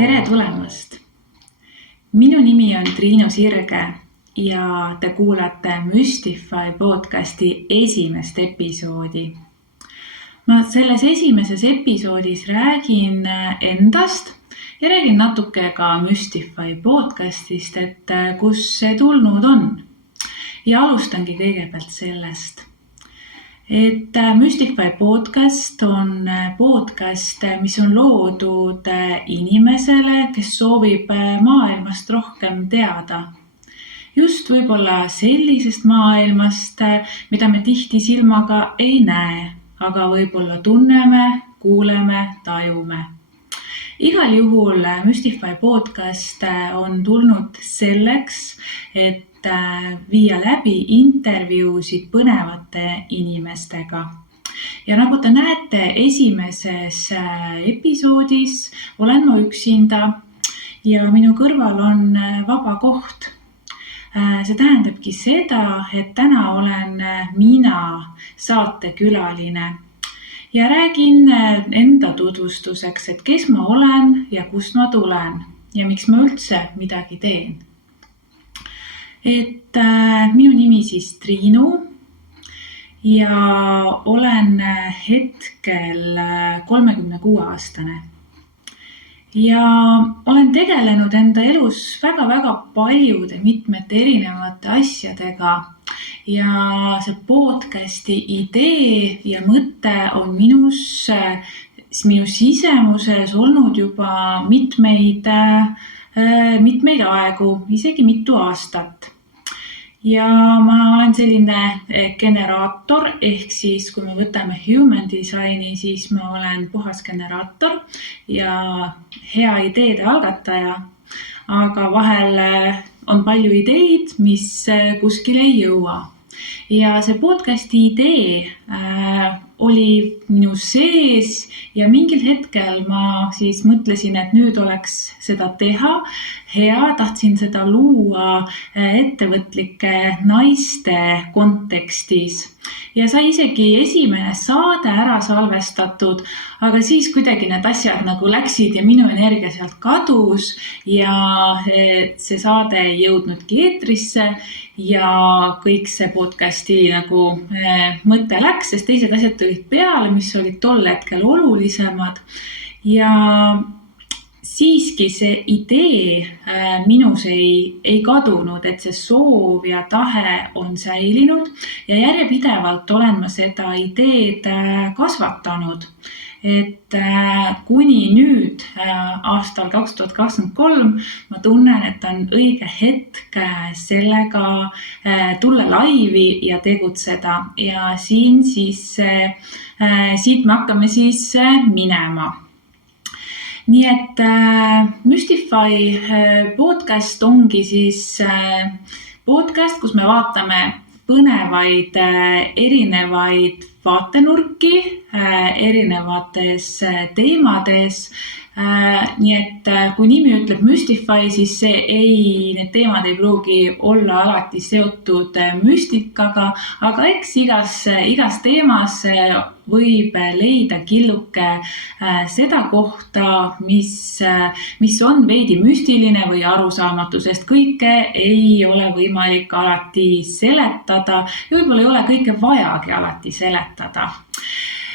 Tere tulemast! Minu nimi on Triinu Sirge ja te kuulate Mystify podcasti esimest episoodi. Ma selles esimeses episoodis räägin endast ja räägin natuke ka Mystify podcastist, et kus see tulnud on. Ja alustangi kõigepealt sellest. Et Mystify podcast on podcast, mis on loodud inimesele, kes soovib maailmast rohkem teada. Just võib-olla sellisest maailmast, mida me tihti silmaga ei näe, aga võib-olla tunneme, kuuleme, tajume. Igal juhul Mystify podcast on tulnud selleks, et viia läbi intervjuusid põnevate inimestega. Ja nagu te näete, esimeses episoodis olen ma üksinda ja minu kõrval on vaba koht. See tähendabki seda, et täna olen mina saatekülaline ja räägin enda tutvustuseks, et kes ma olen ja kust ma tulen ja miks ma üldse midagi teen. Et minu nimi siis Triinu ja olen hetkel 36-aastane. Ja olen tegelenud enda elus väga paljude mitmete erinevate asjadega ja see podcasti idee ja mõte on minu sisemuses olnud juba mitmeid aegu, isegi mitu aastat. Ja ma olen selline generaator, ehk siis kui me võtame human designi, siis ma olen puhas generaator ja hea ideede algataja, aga vahel on palju ideid, mis kuskile ei jõua. Ja see podcasti idee oli minu sees ja mingil hetkel ma siis mõtlesin, et nüüd oleks seda teha. Tahtsin seda luua ettevõtlike naiste kontekstis. Ja sai isegi esimene saade ära salvestatud, aga siis kuidagi need asjad nagu läksid ja minu energia sealt kadus ja see saade ei jõudnudki eetrisse ja kõik see podcasti nagu mõte läks, sest teised asjad tulid peale, mis olid tol hetkel olulisemad. Ja siiski see idee minus ei kadunud, et see soov ja tahe on säilinud ja järjepidevalt olen ma seda ideed kasvatanud. Et kuni nüüd aastal 2023 ma tunnen, et on õige hetk sellega tulla laivi ja tegutseda ja siit me hakkame siis minema. Nii et Mystify podcast ongi siis podcast, kus me vaatame põnevaid erinevaid vaatenurki erinevates teemades. Nii et kui nimi ütleb Mystify, siis need teemad ei pruugi olla alati seotud müstikaga, aga eks igas teemas võib leida killuke seda kohta, mis on veidi müstiline või arusaamatu, sest kõike ei ole võimalik alati seletada ja võib-olla ei ole kõike vajagi alati seletada.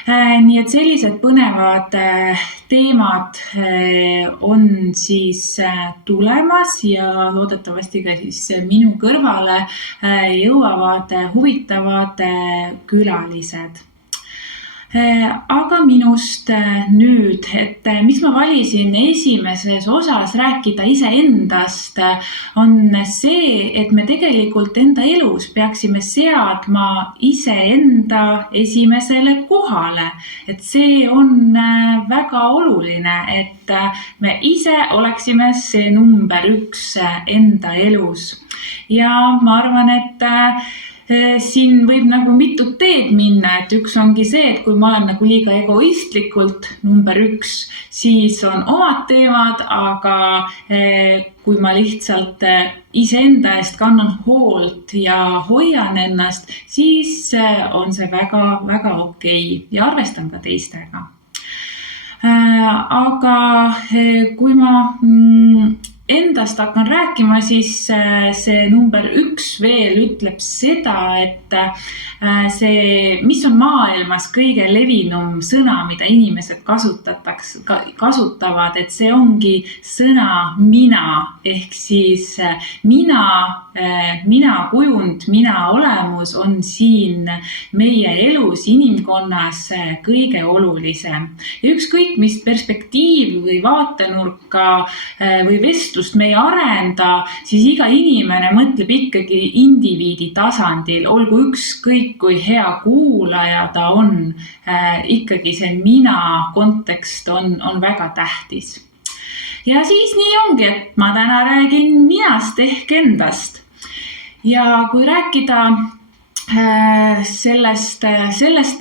Nii et sellised põnevad teemad on siis tulemas ja loodetavasti ka siis minu kõrvale jõuavad huvitavad külalised. Aga minust nüüd, et miks ma valisin esimeses osas rääkida iseendast, on see, et me tegelikult enda elus peaksime seadma iseenda esimesele kohale. Et see on väga oluline, et me ise oleksime see number 1 enda elus. Ja ma arvan, et siin võib nagu mitut teed minna, et üks ongi see, et kui ma olen nagu liiga egoistlikult number 1, siis on omad teemad, aga kui ma lihtsalt iseenda eest kannan hoolt ja hoian ennast, siis on see väga okei ja arvestan ka teistega. Aga kui ma endast hakkan rääkima, siis see number 1 veel ütleb seda, et see, mis on maailmas kõige levinum sõna, mida inimesed kasutavad, et see ongi sõna mina, ehk siis mina kujund, mina olemus on siin meie elus, inimkonnas kõige olulisem. Ja ükskõik, mis perspektiivi või vaatenurka või vestlust me ei arenda, siis iga inimene mõtleb ikkagi indiviidi tasandil, olgu ükskõik kui hea kuulaja ta on, ikkagi see mina kontekst on väga tähtis. Ja siis nii ongi, et ma täna räägin minast ehk endast. Ja kui rääkida sellest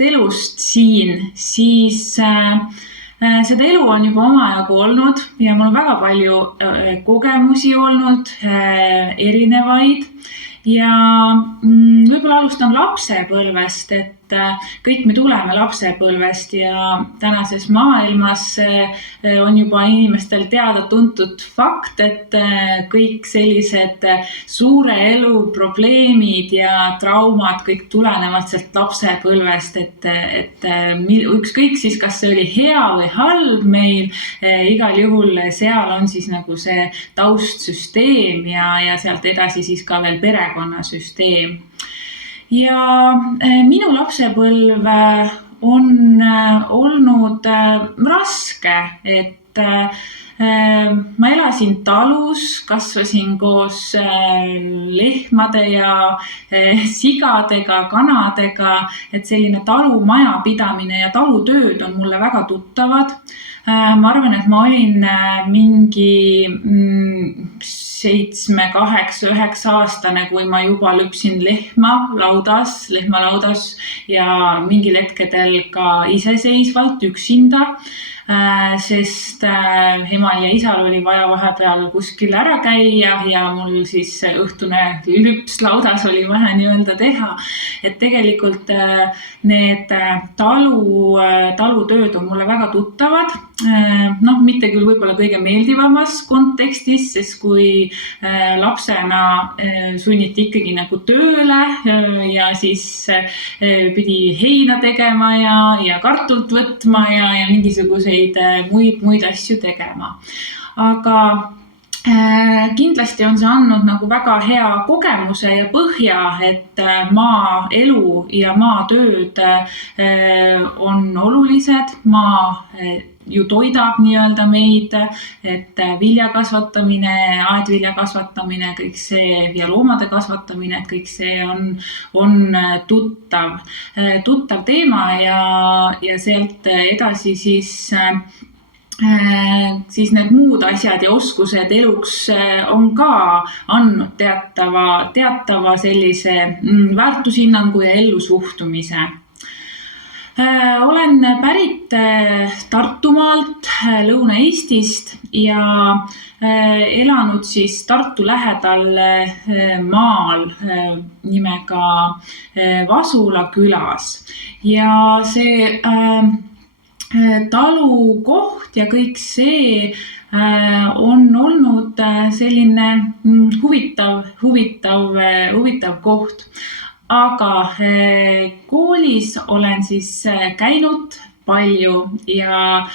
elust siin, siis seda elu on juba omajagu olnud ja mul on väga palju kogemusi olnud, erinevaid. Ja võib-olla alustan lapsepõlvest, et kõik me tuleme lapsepõlvest ja tänases maailmas on juba inimestel teada tuntud fakt, et kõik sellised suure elu probleemid ja traumad kõik tulenevad sealt lapsepõlvest, et ükskõik siis, kas see oli hea või halb meil, igal juhul seal on siis nagu see taustsüsteem ja sealt edasi siis ka veel perekonnasüsteem. Ja minu lapsepõlv on olnud raske, et ma elasin talus, kasvasin koos lehmade ja sigadega, kanadega, et selline talumajapidamine ja talutööd on mulle väga tuttavad. Ma arvan, et ma olin mingi 7, 8, 9 aastane, kui ma juba lüpsin lehmalaudas ja mingil hetkedel ka iseseisvalt üksinda, sest emal ja isal oli vaja vahepeal kuskil ära käia ja mul siis õhtune lüps laudas oli vaja nii-öelda teha. Et tegelikult need talutööd on mulle väga tuttavad. Mitte küll võib-olla kõige meeldivamas kontekstis, sest kui lapsena sunniti ikkagi nagu tööle ja siis pidi heina tegema ja kartult võtma ja mingisuguseid muid asju tegema. Aga kindlasti on see andnud nagu väga hea kogemuse ja põhja, et maaelu ja maatööd on olulised. Maa ju toidab nii-öelda meid, et viljakasvatamine, aedviljakasvatamine, kõik see ja loomade kasvatamine, et kõik see on tuttav teema ja sealt edasi siis need muud asjad ja oskused eluks on ka andnud teatava sellise väärtushinnangu ja ellusuhtumise. Olen pärit Tartumaalt, Lõuna-Eestist ja elanud siis Tartu lähedal maal nimega Vasula külas. Ja see talukoht ja kõik see on olnud selline huvitav koht. Aga koolis olen siis käinud palju ja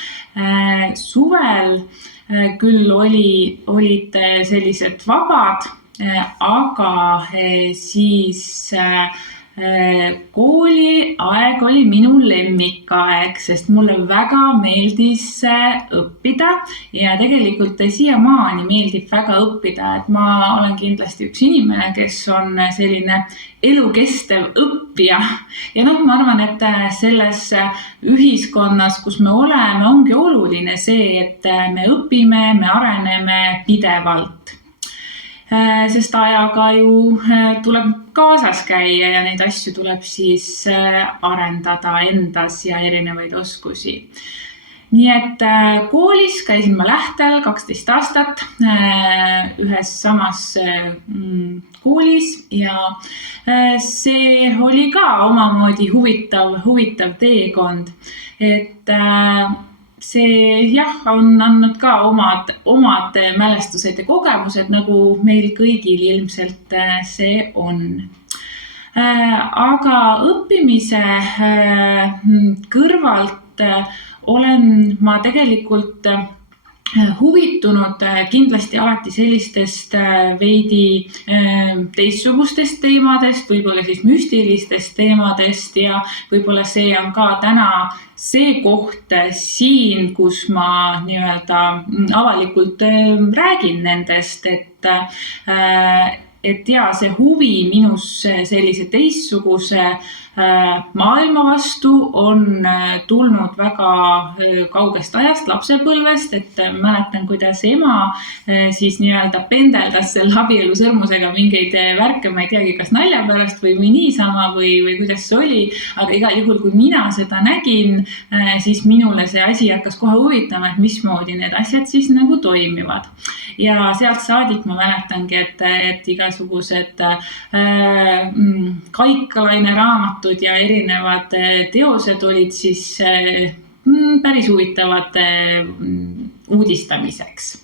suvel küll olid sellised vabad, aga siis kooliaeg oli minu lemmikaeg, sest mulle väga meeldis õppida ja tegelikult siiamaani meeldib väga õppida, et ma olen kindlasti üks inimene, kes on selline elukestev õppija. Ja ma arvan, et selles ühiskonnas, kus me oleme, ongi oluline see, et me õpime, me areneme pidevalt. Sest ajaga ju tuleb kaasas käia ja neid asju tuleb siis arendada endas ja erinevaid oskusi. Nii et koolis käisin ma Lähtel 12 aastat ühes samas koolis ja see oli ka omamoodi huvitav teekond, et see jah, on andnud ka omad mälestused ja kogemused, nagu meil kõigil ilmselt see on. Aga õppimise kõrvalt olen ma tegelikult huvitunud kindlasti alati sellistest veidi teistsugustest teemadest, võib-olla siis müstilistest teemadest ja võib-olla see on ka täna see koht siin, kus ma nii-öelda avalikult räägin nendest, et ja see huvi minus sellise teistsuguse maailma vastu on tulnud väga kaugest ajast, lapsepõlvest, et mäletan, kuidas ema siis nii-öelda pendeldas selle abielu sõrmusega mingeid värke, ma ei teagi, kas nalja pärast või niisama või kuidas see oli, aga igal juhul, kui mina seda nägin, siis minule see asi hakkas kohe huvitama, et mismoodi need asjad siis nagu toimivad. Ja sealt saadik ma mäletangi, et igasugused Kaikalaine raamatud ja erinevad teosed olid siis päris huvitavad uudistamiseks.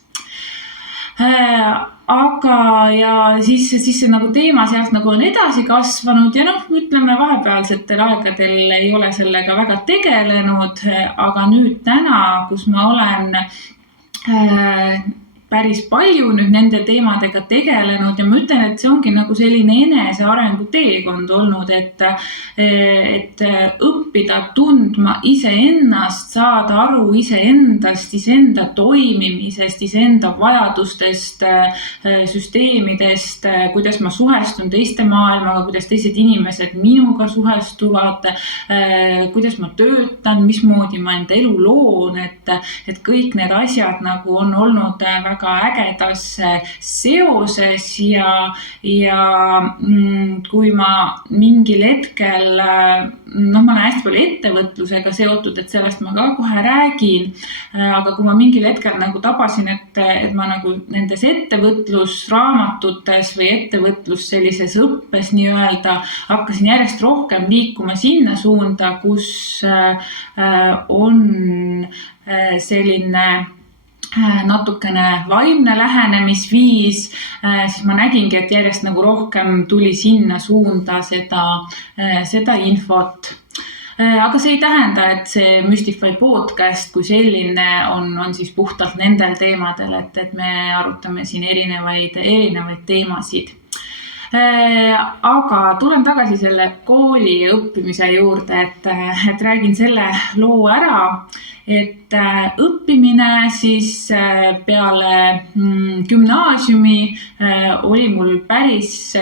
Aga ja siis see nagu teema sealt nagu on edasi kasvanud ja ütleme vahepealsetel aegadel ei ole sellega väga tegelenud, aga nüüd täna, kus ma olen päris palju nüüd nende teemadega tegelenud ja ma ütlen, et see ongi nagu selline enesearengu teekond olnud, et õppida tundma iseennast, saada aru iseendast, iseenda toimimisest, iseenda vajadustest, süsteemidest, kuidas ma suhestun teiste maailmaga, kuidas teised inimesed minuga suhestuvad, kuidas ma töötan, mismoodi ma enda elu loon, et kõik need asjad nagu on olnud väga ägedas seoses ja kui ma mingil hetkel, ma olen hästi palju ettevõtlusega seotud, et sellest ma ka kohe räägin, aga kui ma mingil hetkel nagu tabasin, et ma nagu nendes ettevõtlusraamatutes või ettevõtlus sellises õppes nii-öelda hakkasin järjest rohkem liikuma sinna suunda, kus on selline natukene vaimne lähenemisviis, siis ma nägingi, et järjest nagu rohkem tuli sinna suunda seda infot. Aga see ei tähenda, et see Mystify podcast kui selline on siis puhtalt nendel teemadel, et me arutame siin erinevaid teemasid. Aga tulen tagasi selle kooli õppimise juurde, et räägin selle loo ära, et õppimine siis peale gümnaasiumi oli mul päris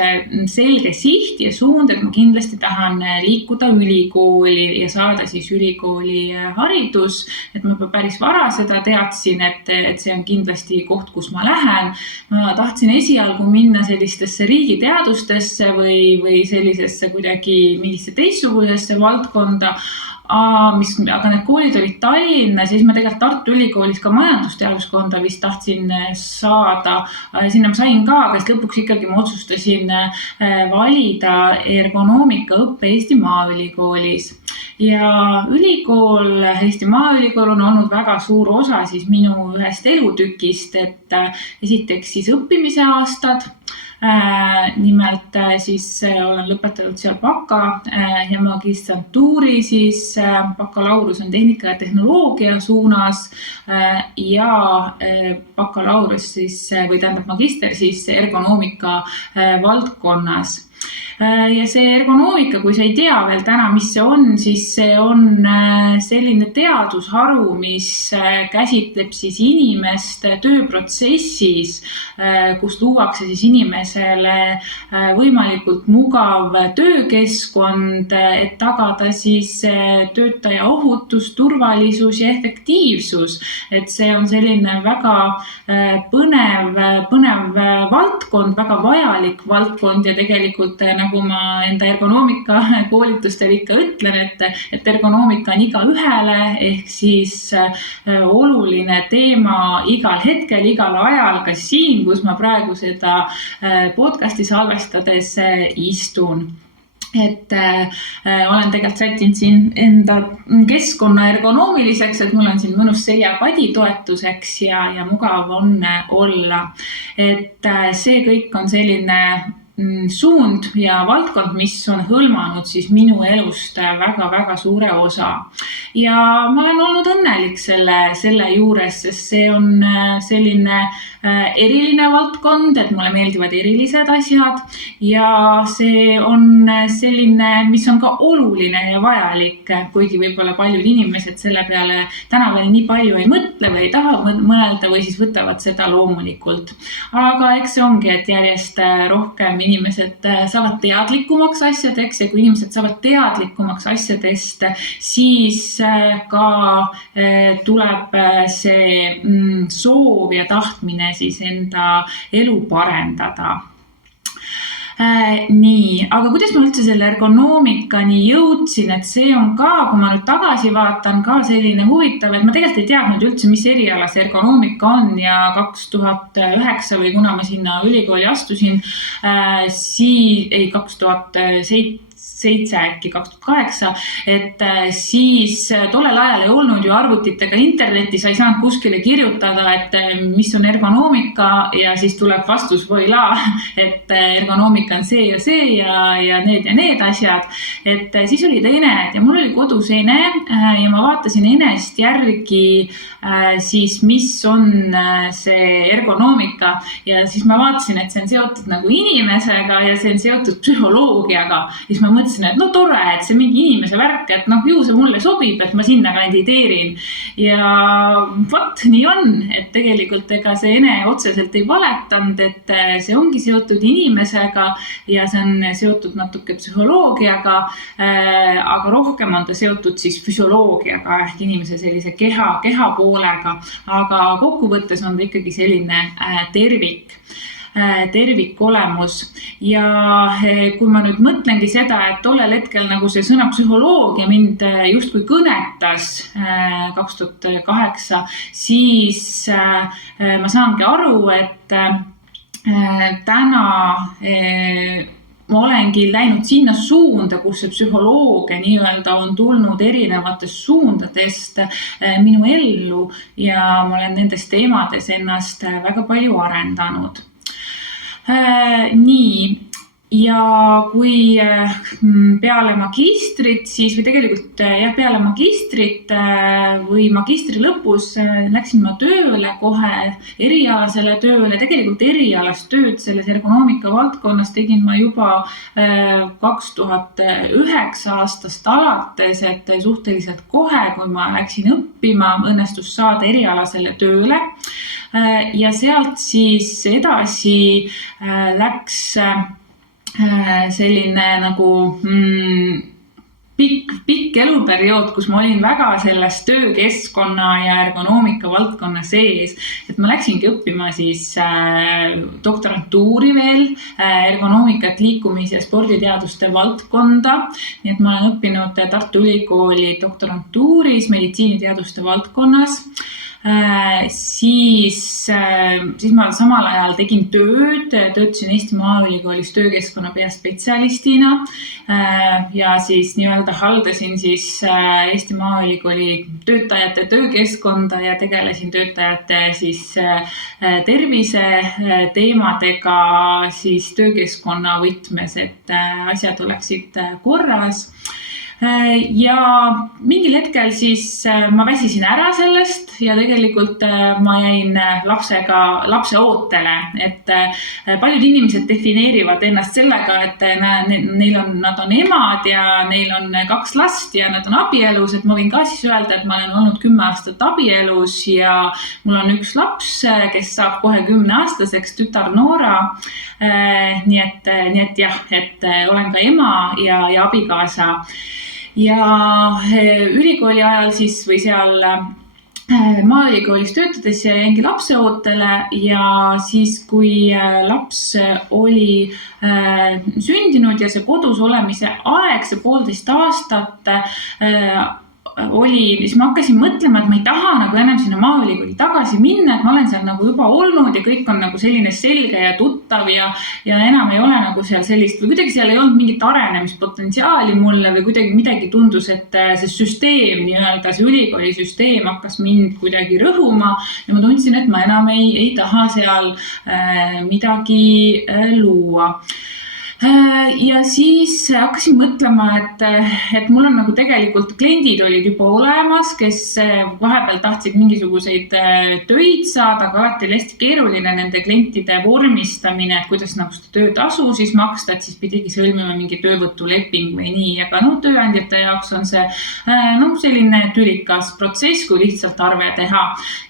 selge siht ja suund, et ma kindlasti tahan liikuda ülikooli ja saada siis ülikooli haridus, et ma päris vara seda teadsin, et see on kindlasti koht, kus ma lähen. Ma tahtsin esialgu minna sellistesse riigiteadustesse või sellisesse kuidagi mingisse teistsugusesse valdkonda, aga need koolid olid Tallinnas, siis ma tegelikult Tartu Ülikoolis ka majandusteaduskonda vist tahtsin saada. Sinna ma sain ka, aga lõpuks ikkagi ma otsustasin valida ergonoomika õppe Eesti Maaülikoolis. Ja ülikool, Eesti Maaülikool on olnud väga suur osa siis minu ühest elutükist, et esiteks siis õppimise aastad. Nimelt siis olen lõpetanud seal baka ja magistrantuuri, siis bakalaurus on tehnika ja tehnoloogia suunas ja bakalaurus siis, või tähendab magister siis ergonoomika valdkonnas. Ja see ergonoomika, kui sa ei tea veel täna, mis see on, siis see on selline teadusharu, mis käsitleb siis inimest tööprotsessis, kus luuakse siis inimesele võimalikult mugav töökeskkond, et tagada siis töötaja ohutus, turvalisus ja efektiivsus. Et see on selline väga põnev valdkond, väga vajalik valdkond ja tegelikult nagu ma enda ergonoomika koolitustel ikka ütlen, et ergonoomika on igaühele ehk siis oluline teema igal hetkel, igal ajal, ka siin, kus ma praegu seda podcasti salvestades istun. et olen tegelikult sättinud siin enda keskkonna ergonoomiliseks, et mul on siin mõnus seljapadi toetuseks ja mugav on olla. Et see kõik on selline suund ja valdkond, mis on hõlmanud siis minu elust väga-väga suure osa. Ja ma olen olnud õnnelik selle juures, sest see on selline eriline valdkond, et mulle meeldivad erilised asjad ja see on selline, mis on ka oluline ja vajalik, kuigi võib-olla paljud inimesed selle peale täna veel nii palju ei mõtle või ei taha mõelda või siis võtavad seda loomulikult. Aga eks see ongi, et järjest rohkem inimesed saavad teadlikumaks asjadeks ja kui inimesed saavad teadlikumaks asjadest, siis ka tuleb see soov ja tahtmine siis enda elu parendada. Nii, aga kuidas ma üldse selle ergonoomikani jõudsin, et see on ka, kui ma nüüd tagasi vaatan, ka selline huvitav, et ma tegelikult ei teadnud üldse, mis eriala see ergonoomika on ja 2009 või kuna ma sinna ülikooli astusin, 2007 äkki 2008, et siis tollel ajal ei olnud ju arvutitega internetti, sa ei saanud kuskile kirjutada, et mis on ergonoomika ja siis tuleb vastus voila, et ergonoomika on see ja need asjad. Et siis oli ta ened ja mul oli kodus ene ja ma vaatasin enest järgi siis, mis on see ergonoomika ja siis ma vaatasin, et see on seotud nagu inimesega ja see on seotud psühholoogiaga. Siis ma mõtlesin, et no tore, et see mingi inimese värk, et ju see mulle sobib, et ma sinna kandideerin. Ja vot, nii on, et tegelikult ega see ene otseselt ei valetanud, et see ongi seotud inimesega ja see on seotud natuke psühholoogiaga, aga rohkem on ta seotud siis füsioloogiaga ehk inimese sellise keha poolega, aga kokkuvõttes on ta ikkagi selline tervikolemus. Ja kui ma nüüd mõtlengi seda, et tollel hetkel nagu see sõna psühholoogia mind justkui kõnetas 2008, siis ma saangi aru, et täna ma olengi läinud sinna suunda, kus see psühholoogia nii-öelda on tulnud erinevatest suundadest minu ellu ja ma olen nendes teemades ennast väga palju arendanud. Nii, ja kui peale magistrit siis, või tegelikult peale magistrit või magistri lõpus läksin ma tööle kohe erialasele tööle, tegelikult erialast tööd selles ergonoomika valdkonnas tegin ma juba 2009 aastast alates, et suhteliselt kohe, kui ma läksin õppima, õnnestus saada erialasele tööle ja sealt siis edasi läks selline nagu pikk eluperiood, kus ma olin väga selles töökeskkonna ja ergonoomika valdkonna sees, et ma läksingi õppima siis doktorantuuri veel ergonoomikat, liikumis- ja sporditeaduste valdkonda, nii et ma olen õppinud Tartu Ülikooli doktorantuuris meditsiiniteaduste valdkonnas. Siis ma samal ajal tegin töötasin Eesti Maaülikoolis töökeskkonna peaspetsialistina ja siis nii-öelda haldasin siis Eesti Maaülikooli töötajate töökeskkonda ja tegelesin töötajate siis tervise teemadega siis töökeskkonna võtmes, et asjad oleksid korras. Ja mingil hetkel siis ma väsisin ära sellest ja tegelikult ma jäin lapse ootele, et paljud inimesed defineerivad ennast sellega, et nad on emad ja neil on 2 last ja nad on abielus, et ma võin ka siis öelda, et ma olen olnud 10 aastat abielus ja mul on 1 laps, kes saab kohe 10-aastaseks, tütar Noora. Nii et jah, et olen ka ema ja abikaasa. Ja ülikooli ajal siis või seal Maaülikoolis töötades jäingi lapse ootele ja siis, kui laps oli sündinud ja see kodus olemise aeg, see 1,5 aastat siis ma hakkasin mõtlema, et ma ei taha nagu enam sinna Maaülikooli tagasi minna, et ma olen seal nagu juba olnud ja kõik on nagu selline selge ja tuttav ja enam ei ole nagu seal sellist, või kuidagi seal ei olnud mingit arenemispotentsiaali mulle või kuidagi midagi tundus, et see süsteem nii-öelda, see ülikooli süsteem hakkas mind kuidagi rõhuma ja ma tundsin, et ma enam ei taha seal midagi luua. Ja siis hakkasin mõtlema, et mul on nagu tegelikult kliendid olid juba olemas, kes vahepeal tahtsid mingisuguseid töid saada, aga alati oli hästi keeruline nende klientide vormistamine, et kuidas nagu seda töötasu siis maksta, et siis pidigi sõlmima mingi töövõtuleping või nii, aga tööandjate jaoks on see selline tülikas protsess, kui lihtsalt arve teha.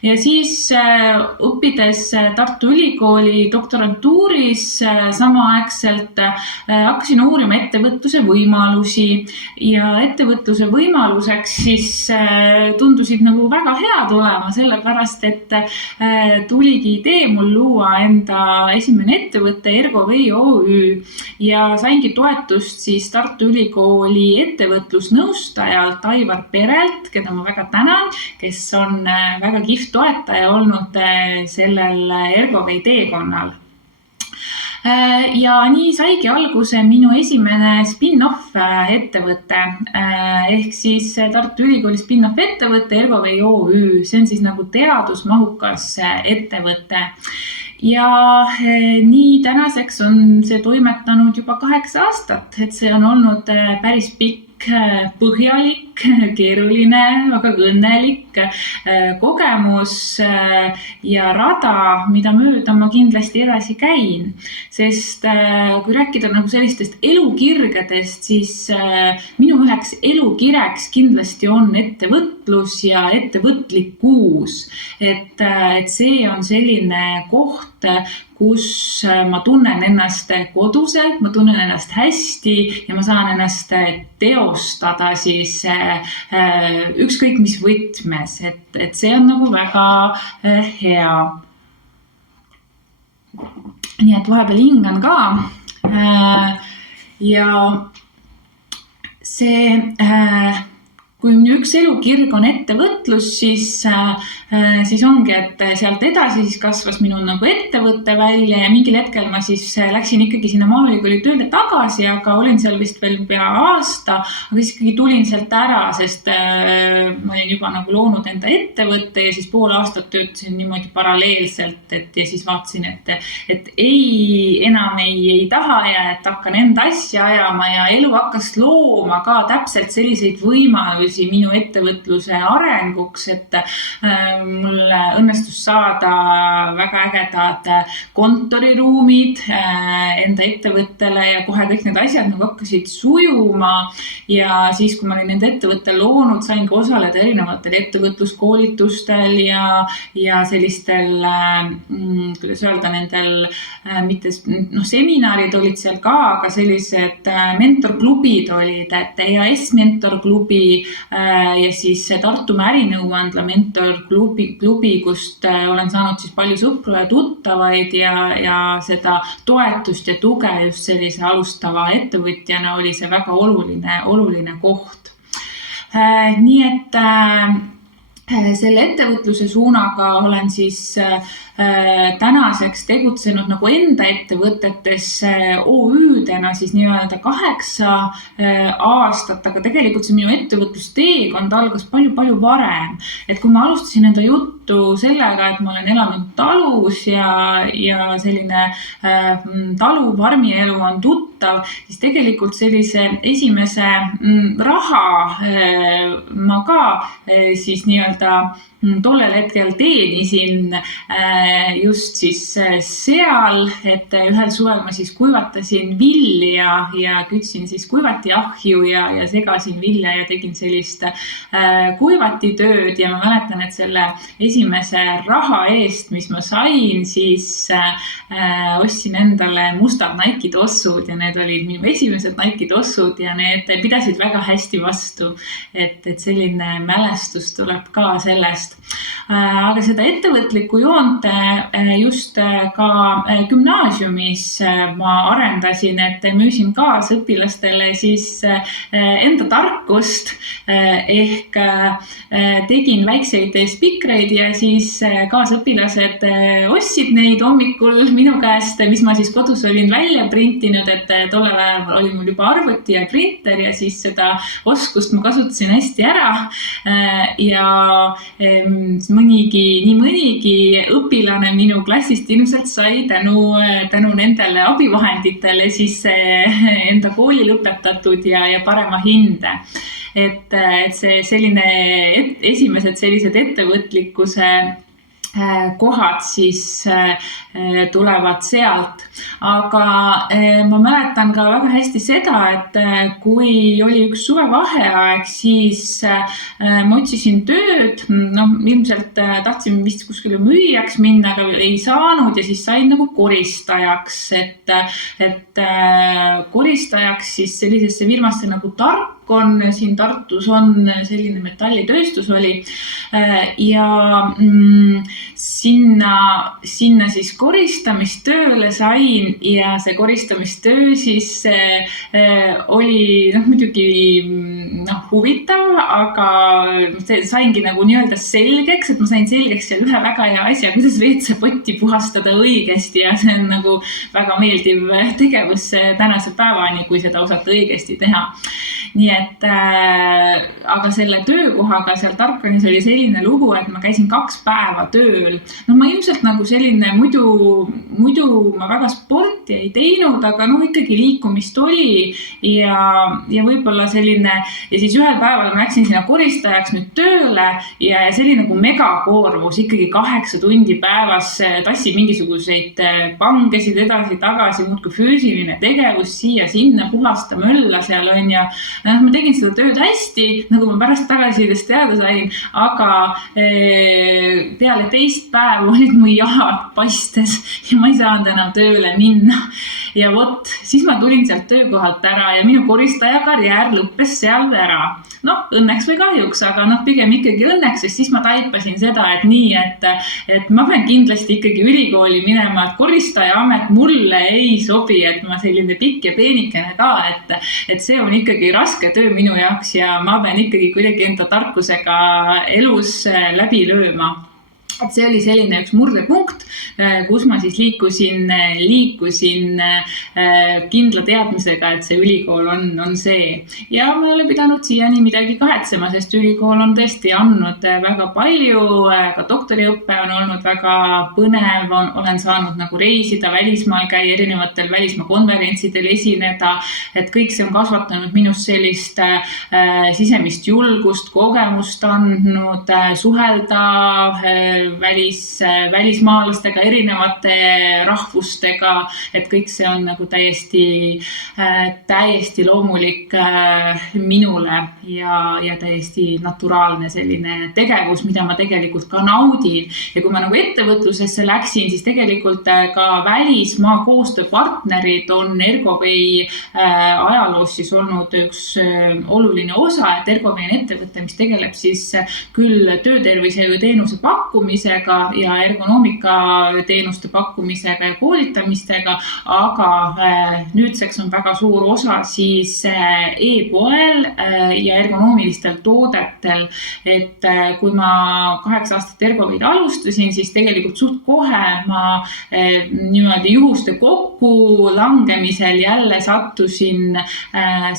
Ja siis õppides Tartu Ülikooli doktorantuuris samaaegselt hakkasin uurima ettevõtluse võimalusi ja ettevõtluse võimaluseks siis tundusid nagu väga head olema, sellepärast et tuligi idee mul luua enda esimene ettevõte Ergovay OÜ ja saingi toetust siis Tartu Ülikooli ettevõtlusnõustajalt Aivar Perelt, keda ma väga tänan, kes on väga kihvt toetaja olnud sellel Ergovay teekonnal. Ja nii saigi alguse minu esimene spin-off ettevõte ehk siis Tartu Ülikooli spin-off ettevõte Ergovay OÜ. See on siis nagu teadusmahukas ettevõte. Ja nii tänaseks on see toimetanud juba 8 aastat, et see on olnud päris pikk, põhjalik, keeruline, aga õnnelik kogemus ja rada, mida mööda ma kindlasti edasi käin. Sest kui rääkida nagu sellistest elukirgedest, siis minu üheks elukireks kindlasti on ettevõtlus ja ettevõtlikkuus. Et see on selline koht, kus ma tunnen ennast koduselt, ma tunnen ennast hästi ja ma saan ennast teostada siis ükskõik mis võtmes, et see on nagu väga hea. Nii et vahepeal hingan ka ja see kui minu üks elukirg on ettevõtlus, siis ongi, et sealt edasi siis kasvas minu nagu ettevõte välja ja mingil hetkel ma siis läksin ikkagi sinna Maaülikooli tööle tagasi, aga olin seal vist veel pea aasta, aga siis ikkagi tulin sealt ära, sest ma olin juba nagu loonud enda ettevõtte ja siis pool aastat töötasin niimoodi paralleelselt, ja siis vaatasin, et enam ei taha ja et hakkan enda asja ajama ja elu hakkas looma ka täpselt selliseid võimalusi minu ettevõtluse arenguks, et mul õnnestus saada väga ägedad kontoriruumid enda ettevõttele ja kohe kõik need asjad nagu hakkasid sujuma ja siis, kui ma olin enda ettevõtte loonud, sain ka osaleda erinevatel ettevõtluskoolitustel ja sellistel, kuidas öelda, nendel mitte seminarid olid seal ka, aga sellised mentorklubid olid, et EAS mentorklubi ja siis Tartumaa ärinõuandla mentorklubi, kust olen saanud siis palju sõpru ja tuttavaid ja seda toetust ja tuge just sellise alustava ettevõtjana oli see väga oluline koht. Nii et selle ettevõtluse suunaga olen siis tänaseks tegutsenud nagu enda ettevõtetes OÜ-dena siis nii-öelda 8 aastat, aga tegelikult see minu ettevõtlusteekond algas palju varem. Et kui ma alustasin enda juttu sellega, et ma olen elanud talus ja selline talufarmielu on tuttav, siis tegelikult sellise esimese raha ma ka siis nii-öelda tollel hetkel teenisin just siis seal, et ühel suvel ma siis kuivatasin vilja ja kütsin siis kuivatiahju ja segasin vilja ja tegin sellist kuivatitööd ja ma mäletan, et selle esimese raha eest, mis ma sain, siis ostsin endale mustad Nike tossud ja need olid minu esimesed Nike tossud ja need pidasid väga hästi vastu, et selline mälestus tuleb ka sellest. Aga seda ettevõtlikku joont just ka gümnaasiumis ma arendasin, et müüsin kaasõpilastele siis enda tarkust ehk tegin väikseid spikreid ja siis kaasõpilased ostsid neid hommikul minu käest, mis ma siis kodus olin välja printinud, et tollel ajal oli mul juba arvuti ja printer ja siis seda oskust ma kasutasin hästi ära ja nii mõnigi õpilane minu klassist ilmselt sai tänu nendele abivahenditele siis enda kooli lõpetatud ja parema hinde. Et see selline esimesed sellised ettevõtlikkuse kohad siis tulevad sealt. Aga ma mäletan ka väga hästi seda, et kui oli üks suvevaheaeg, siis ma otsisin tööd, ilmselt tahtsin vist kuskile müüjaks minna, aga ei saanud ja siis sain nagu koristajaks, et koristajaks siis sellisesse firmasse nagu Tarkon, siin Tartus on selline metallitööstus oli ja sinna siis koristamistööle sain ja see koristamistöö siis oli muidugi huvitav, aga saingi nagu nii-öelda selgeks, et ma sain selgeks seal ühe väga hea asja, kuidas WC-potti puhastada õigesti ja see on nagu väga meeldiv tegevus tänase päevani, kui seda osata õigesti teha. Nii et, aga selle töökohaga seal Tarkonis oli selline lugu, et ma käisin 2 päeva tööl. Ma ilmselt nagu selline, muidu ma väga sporti ei teinud, aga ikkagi liikumist oli ja võib-olla selline, ja siis ühel päeval ma läksin sinna koristajaks nüüd tööle ja see oli nagu megakoormus, ikkagi 8 tundi päevas, tassi mingisuguseid pangesid edasi tagasi, muudkui füüsiline tegevus siia sinna, puhasta mölla seal on ja ma tegin seda tööd hästi, nagu ma pärast tagasisidest teada sain, aga peale teist päeva olid mu jalad paistes ja ma ei saanud enam tööle minna. Ja vot, siis ma tulin sealt töökohalt ära ja minu koristaja karjäär lõppes seal ära. Õnneks või kahjuks, aga pigem ikkagi õnneks, sest siis ma taipasin seda, et nii, et ma pean kindlasti ikkagi ülikooli minema, et koristaja amet mulle ei sobi, et ma selline pikk ja peenikene ka, et see on ikkagi raske töö minu jaoks ja ma pean ikkagi kuidagi enda tarkusega elus läbi lööma. Et see oli selline üks murdepunkt, kus ma siis liikusin kindla teadmisega, et see ülikool on see. Ja ma ei ole pidanud siiani midagi kahetsema, sest ülikool on tõesti andnud väga palju, ka doktoriõppe on olnud väga põnev, olen saanud nagu reisida, välismaal käia, erinevatel välismaa konverentsidel esineda, et kõik see on kasvatanud minust sellist sisemist julgust, kogemust andnud, suhelda välismaalastega, erinevate rahvustega, et kõik see on nagu täiesti loomulik minule ja täiesti naturaalne selline tegevus, mida ma tegelikult ka naudin. Ja kui ma nagu ettevõtlusesse läksin, siis tegelikult ka välismaa koostööpartnerid on Ergovay ajaloos siis olnud üks oluline osa, et Ergovay on ettevõte, mis tegeleb siis küll töötervise teenuse pakkumisega ja ergonoomika teenuste pakkumisega ja koolitamistega, aga nüüdseks on väga suur osa siis e-poel ja ergonoomilistel toodetel, et kui ma 8 aastat Ergovay'd alustasin, siis tegelikult suht kohe ma niimoodi juhuste kokku langemisel jälle sattusin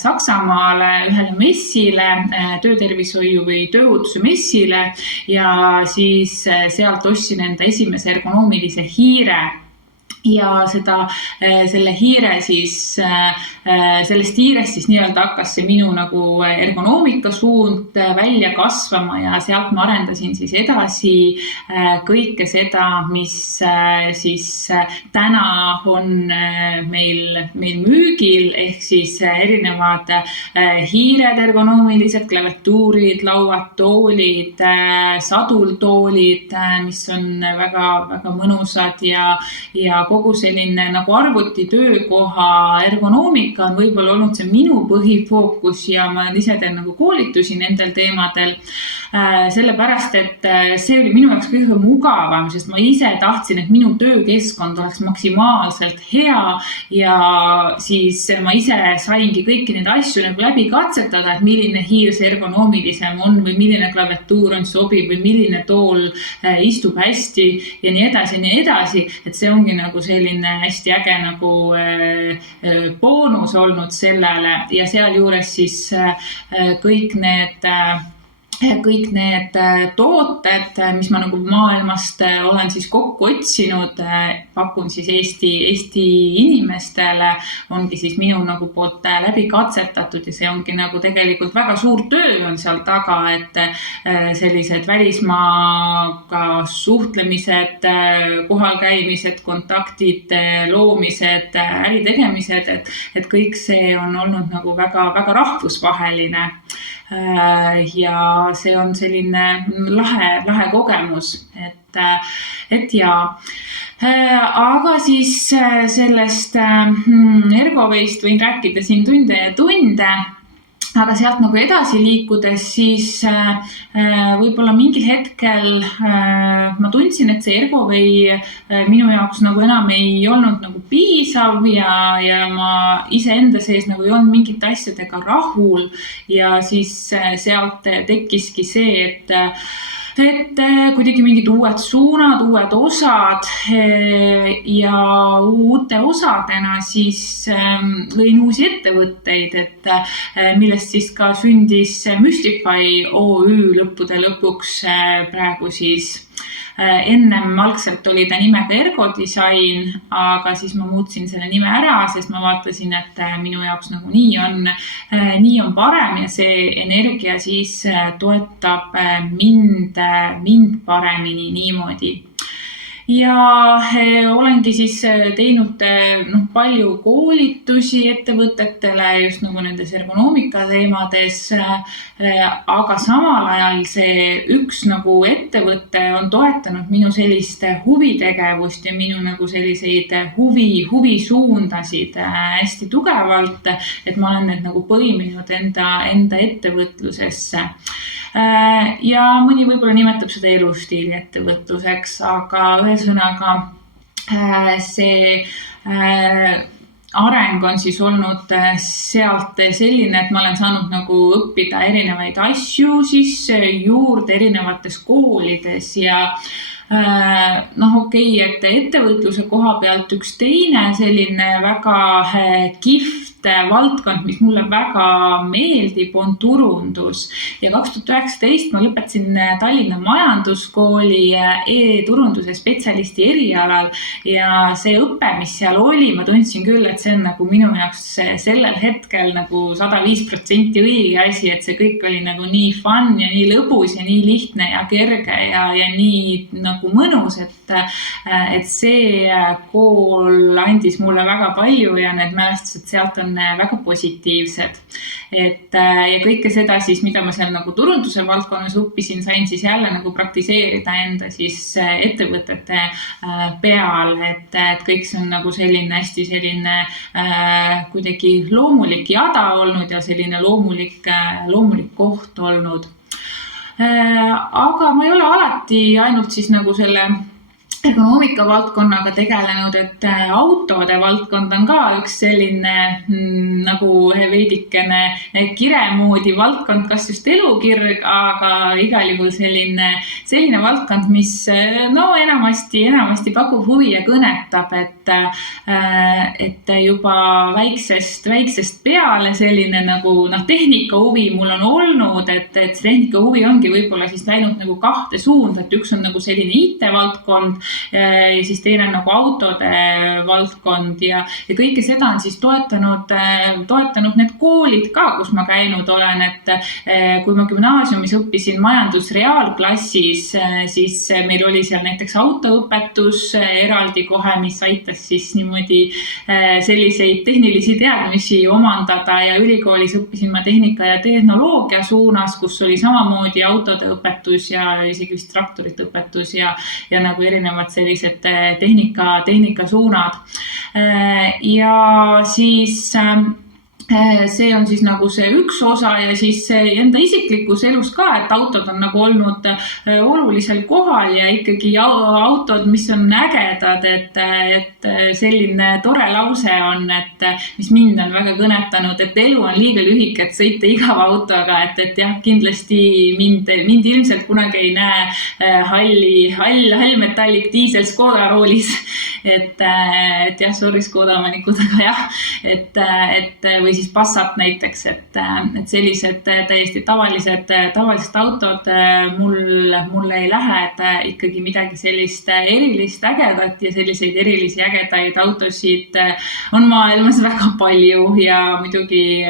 Saksamaale ühele messile, töötervishoiu või tööohutuse messile ja siis sealt ostsin enda esimese ergonoomilise hiire ja selle hiire siis, sellest hiirest siis nii-öelda hakkas see minu nagu ergonoomika suund välja kasvama ja sealt ma arendasin siis edasi kõike seda, mis siis täna on meil müügil, ehk siis erinevad hiired ergonoomilised, klaviatuurid, lauad, toolid, sadultoolid, mis on väga, väga mõnusad ja kogu selline nagu arvuti töökoha ergonoomika on võib-olla olnud see minu põhifookus ja ma ise teen nagu koolitusi nendel teemadel. Sellepärast, et see oli minu jaoks kõige mugavam, sest ma ise tahtsin, et minu töökeskkond oleks maksimaalselt hea ja siis ma ise saingi kõiki neid asju nagu läbi katsetada, et milline hiir see ergonoomilisem on või milline klaviatuur on sobiv või milline tool istub hästi ja nii edasi, et see ongi nagu selline hästi äge nagu boonus olnud sellele ja sealjuures siis kõik need tooted, mis ma nagu maailmast olen siis kokku otsinud, pakun siis Eesti inimestele, ongi siis minu nagu poolt läbi katsetatud ja see ongi nagu tegelikult väga suur töö on seal taga, et sellised välismaaga suhtlemised, kohalkäimised, kontaktid, loomised, äritegemised, et kõik see on olnud nagu väga, väga rahvusvaheline. Ja see on selline lahe kogemus, et ja. Aga siis sellest Ergowave'ist võin rääkida siin tunde ja tunde, aga sealt nagu edasi liikudes, siis võib-olla mingil hetkel ma tundsin, et see Ergowave minu jaoks nagu enam ei olnud nagu piisav ja ma iseenda sees nagu ei olnud mingite asjadega rahul ja siis sealt tekkiski see, et kuidagi mingid uued suunad, uued osad ja uute osadena siis lõin uusi ettevõtteid, et millest siis ka sündis Mystify OÜ lõppude lõpuks praegu siis. Ennem algselt oli ta nimega Ergodisain, aga siis ma muutsin selle nime ära, sest ma vaatasin, et minu jaoks nagu nii on parem ja see energia siis toetab mind paremini niimoodi. Ja olengi siis teinud palju koolitusi ettevõtetele just nagu nendes ergonoomika teemades, aga samal ajal see üks nagu ettevõte on toetanud minu sellist huvitegevust ja minu nagu selliseid huvisuundasid hästi tugevalt, et ma olen need nagu põiminud enda ettevõtlusesse. Ja mõni võib-olla nimetab seda elustiili ettevõtluseks, aga ühesõnaga see areng on siis olnud sealt selline, et ma olen saanud nagu õppida erinevaid asju siis juurde erinevates koolides ja et ettevõtluse koha pealt üks teine selline väga kihvt valdkond, mis mulle väga meeldib, on turundus. Ja 2019 ma lõpetasin Tallinna Majanduskooli e-turunduse spetsialisti erialal ja see õpe, mis seal oli, ma tundsin küll, et see on nagu minu jaoks sellel hetkel nagu 105% õige asi, et see kõik oli nagu nii fun ja nii lõbus ja nii lihtne ja kerge ja nii nagu mõnus, et see kool andis mulle väga palju ja need mälestused sealt on väga positiivsed. Ja kõike seda siis, mida ma seal nagu turunduse valdkonnas õppisin, sain siis jälle nagu praktiseerida enda siis ettevõtete peal, et kõik see on nagu selline hästi selline kuidagi loomulik jada olnud ja selline loomulik koht olnud. Aga ma ei ole alati ainult siis nagu selle ergonoomika valdkonnaga tegelenud, et autode valdkond on ka üks selline nagu veidikene kiremoodi valdkond, kas just elukirg, aga igal juhul selline valdkond, mis enamasti pakub huvi ja kõnetab, et juba väiksest peale selline nagu tehnika huvi mul on olnud, et tehnika huvi ongi võib-olla siis läinud nagu kahte suunda, et üks on nagu selline IT-valdkond ja siis teine on nagu autode valdkond ja kõike seda on siis toetanud need koolid ka, kus ma käinud olen, et kui ma gümnaasiumis õppisin majandusreaalklassis, siis meil oli seal näiteks autoõpetus eraldi kohe, mis aitas siis niimoodi selliseid tehnilisi teadmisi omandada ja ülikoolis õppisin ma tehnika ja tehnoloogia suunas, kus oli samamoodi autode õpetus ja isegi vist traktorite õpetus ja nagu erinevad erinevad sellised tehnikasuunad. Ja siis see on siis nagu see üks osa ja siis enda isiklikus elus ka, et autod on nagu olnud olulisel kohal ja ikkagi autod, mis on ägedad, et selline tore lause on, et mis mind on väga kõnetanud, et elu on liiga lühike, et sõita igava autoga, et jah, kindlasti mind ilmselt kunagi ei näe hallmetallik diisel Škoda roolis, et jah, sorry Škoda omanikud, aga jah, et või siis Passat näiteks, et sellised täiesti tavalised autod mulle ei lähe, et ikkagi midagi sellist erilist ägedat ja selliseid erilisi ägedaid autosid on maailmas väga palju ja muidugi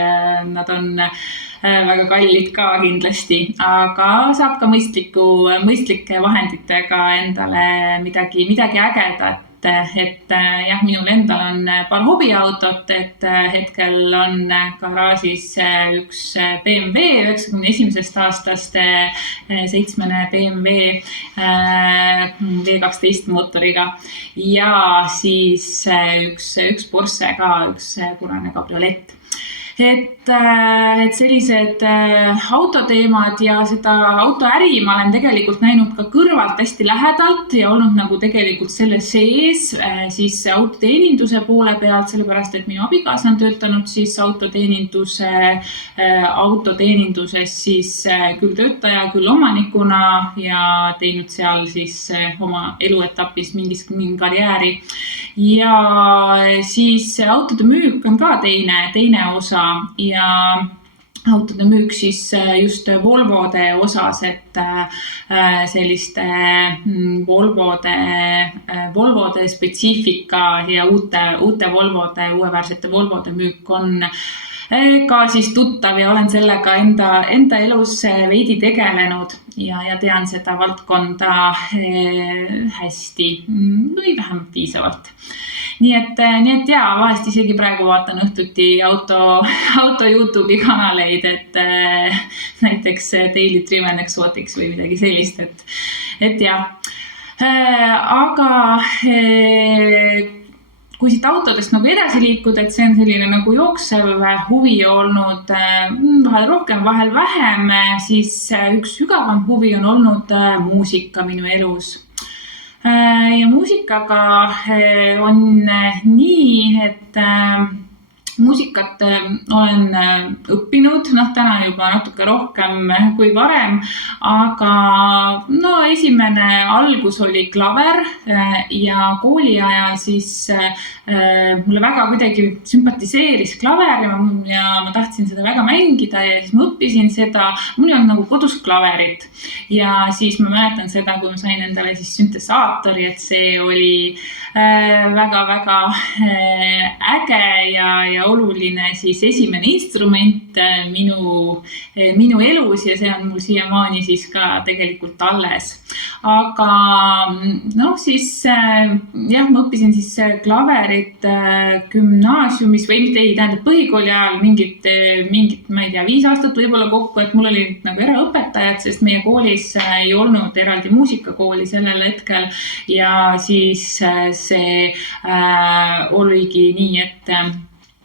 nad on väga kallid ka kindlasti, aga saab ka mõistlike vahenditega endale midagi ägedat. Et jah, minul endal on paar hobiautot, et hetkel on garaažis üks BMW 91. aastast 7 BMW V12 mootoriga ja siis üks Porsche ka, üks punane kabriolett. Et sellised autoteemad ja seda autoäri ma olen tegelikult näinud ka kõrvalt hästi lähedalt ja olnud nagu tegelikult selle sees siis autoteeninduse poole pealt, sellepärast et minu abikaasa on töötanud siis autoteeninduses siis küll töötaja, küll omanikuna ja teinud seal siis oma eluetapis mingi karjääri. Ja siis autode müük on ka teine osa ja autode müük siis just Volvode osas, et selliste Volvode spetsiifika ja uute Volvode, uueväärsete Volvode müük on ka siis tuttav ja olen sellega enda elus veidi tegelenud ja tean seda valdkonda hästi või vähemalt piisavalt. Nii et jaa, vahest isegi praegu vaatan õhtuti auto YouTube'i kanaleid, et näiteks Daily Trim and Exotics või midagi sellist, et jah. Aga kui siit autodest nagu edasi liikuda, et see on selline nagu jooksev huvi olnud vahel rohkem, vahel vähem, siis üks sügavam huvi on olnud muusika minu elus. Ja muusikaga on nii, et muusikat olen õppinud, täna juba natuke rohkem kui varem, aga esimene algus oli klaver ja kooli ajal siis mulle väga kuidagi sümpatiseeris klaver ja ma tahtsin seda väga mängida ja siis ma õppisin seda, mul ei olnud nagu kodus klaverit ja siis ma mäletan seda, kui ma sain endale siis süntesaatori, et see oli väga-väga äge ja oluline siis esimene instrument minu elus ja see on mul siiamaani siis ka tegelikult alles. Aga siis jah, ma õppisin siis klaverit gümnaasiumis või tähendab põhikooli ajal mingit, ma ei tea, 5 aastat võib-olla kokku, et mul oli nagu eraõpetajad, sest meie koolis ei olnud eraldi muusikakooli sellel hetkel ja siis see oligi nii,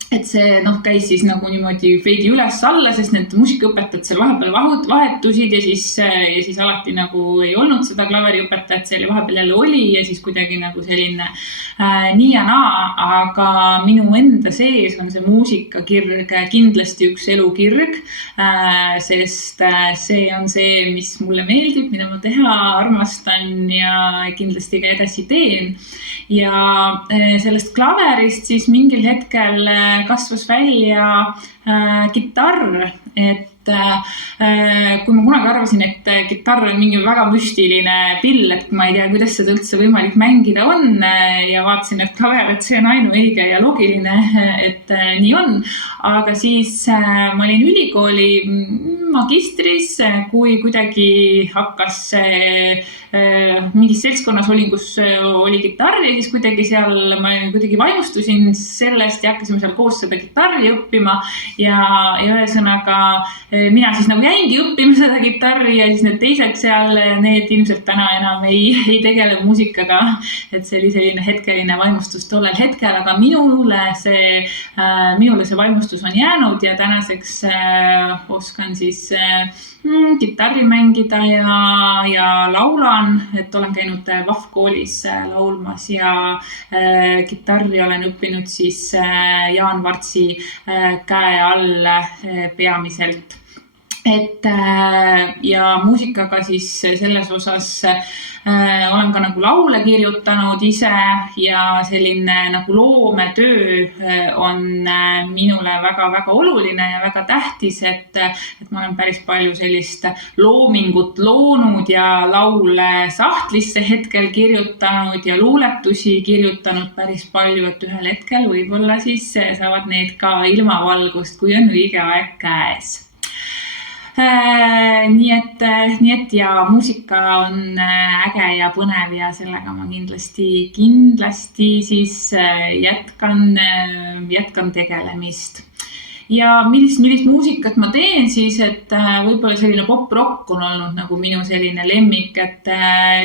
et see käis siis nagu niimoodi veidi üles-alla, sest need muusikaõpetajad seal vahepeal vahetusid ja siis alati nagu ei olnud seda klaveriõpetajat, seal vahepeal jälle oli ja siis kuidagi nagu selline nii ja naa, aga minu enda sees on see muusikakirg kindlasti üks elukirg, sest see on see, mis mulle meeldib, mida ma teha armastan ja kindlasti ka edasi teen. Ja sellest klaverist siis mingil hetkel kasvas välja kitarr, et kui ma kunagi arvasin, et kitarr on mingi väga müstiline pill, et ma ei tea, kuidas seda üldse võimalik mängida on ja vaatasin, et klaver, et see on ainuõige ja loogiline, et nii on. Aga siis ma olin ülikooli magistris, kui kuidagi hakkas mingis seltskonnas olin, kus oli kitarr ja siis kuidagi seal ma kuidagi vaimustusin sellest ja hakkasime seal koos seda kitarri õppima ja ühesõnaga mina siis nagu jäingi õppima seda kitarri ja siis need teised seal, need ilmselt täna enam ei tegele muusikaga, et see oli selline hetkeline vaimustus tollel hetkel, aga minule see vaimustus on jäänud ja tänaseks oskan siis kitarri mängida ja laulan, et olen käinud VAF-koolis laulmas ja kitarri olen õppinud siis Jaan Vartsi käe all peamiselt. Ja muusikaga siis selles osas olen ka nagu laule kirjutanud ise ja selline nagu loometöö on minule väga-väga oluline ja väga tähtis, et ma olen päris palju sellist loomingut loonud ja laule sahtlisse hetkel kirjutanud ja luuletusi kirjutanud päris palju, et ühel hetkel võib-olla siis saavad need ka ilmavalgust, kui on õige aeg käes. Nii et ja muusika on äge ja põnev ja sellega ma kindlasti siis jätkan tegelemist. Ja millist muusikat ma teen siis, et võib-olla selline pop-rock on olnud nagu minu selline lemmik, et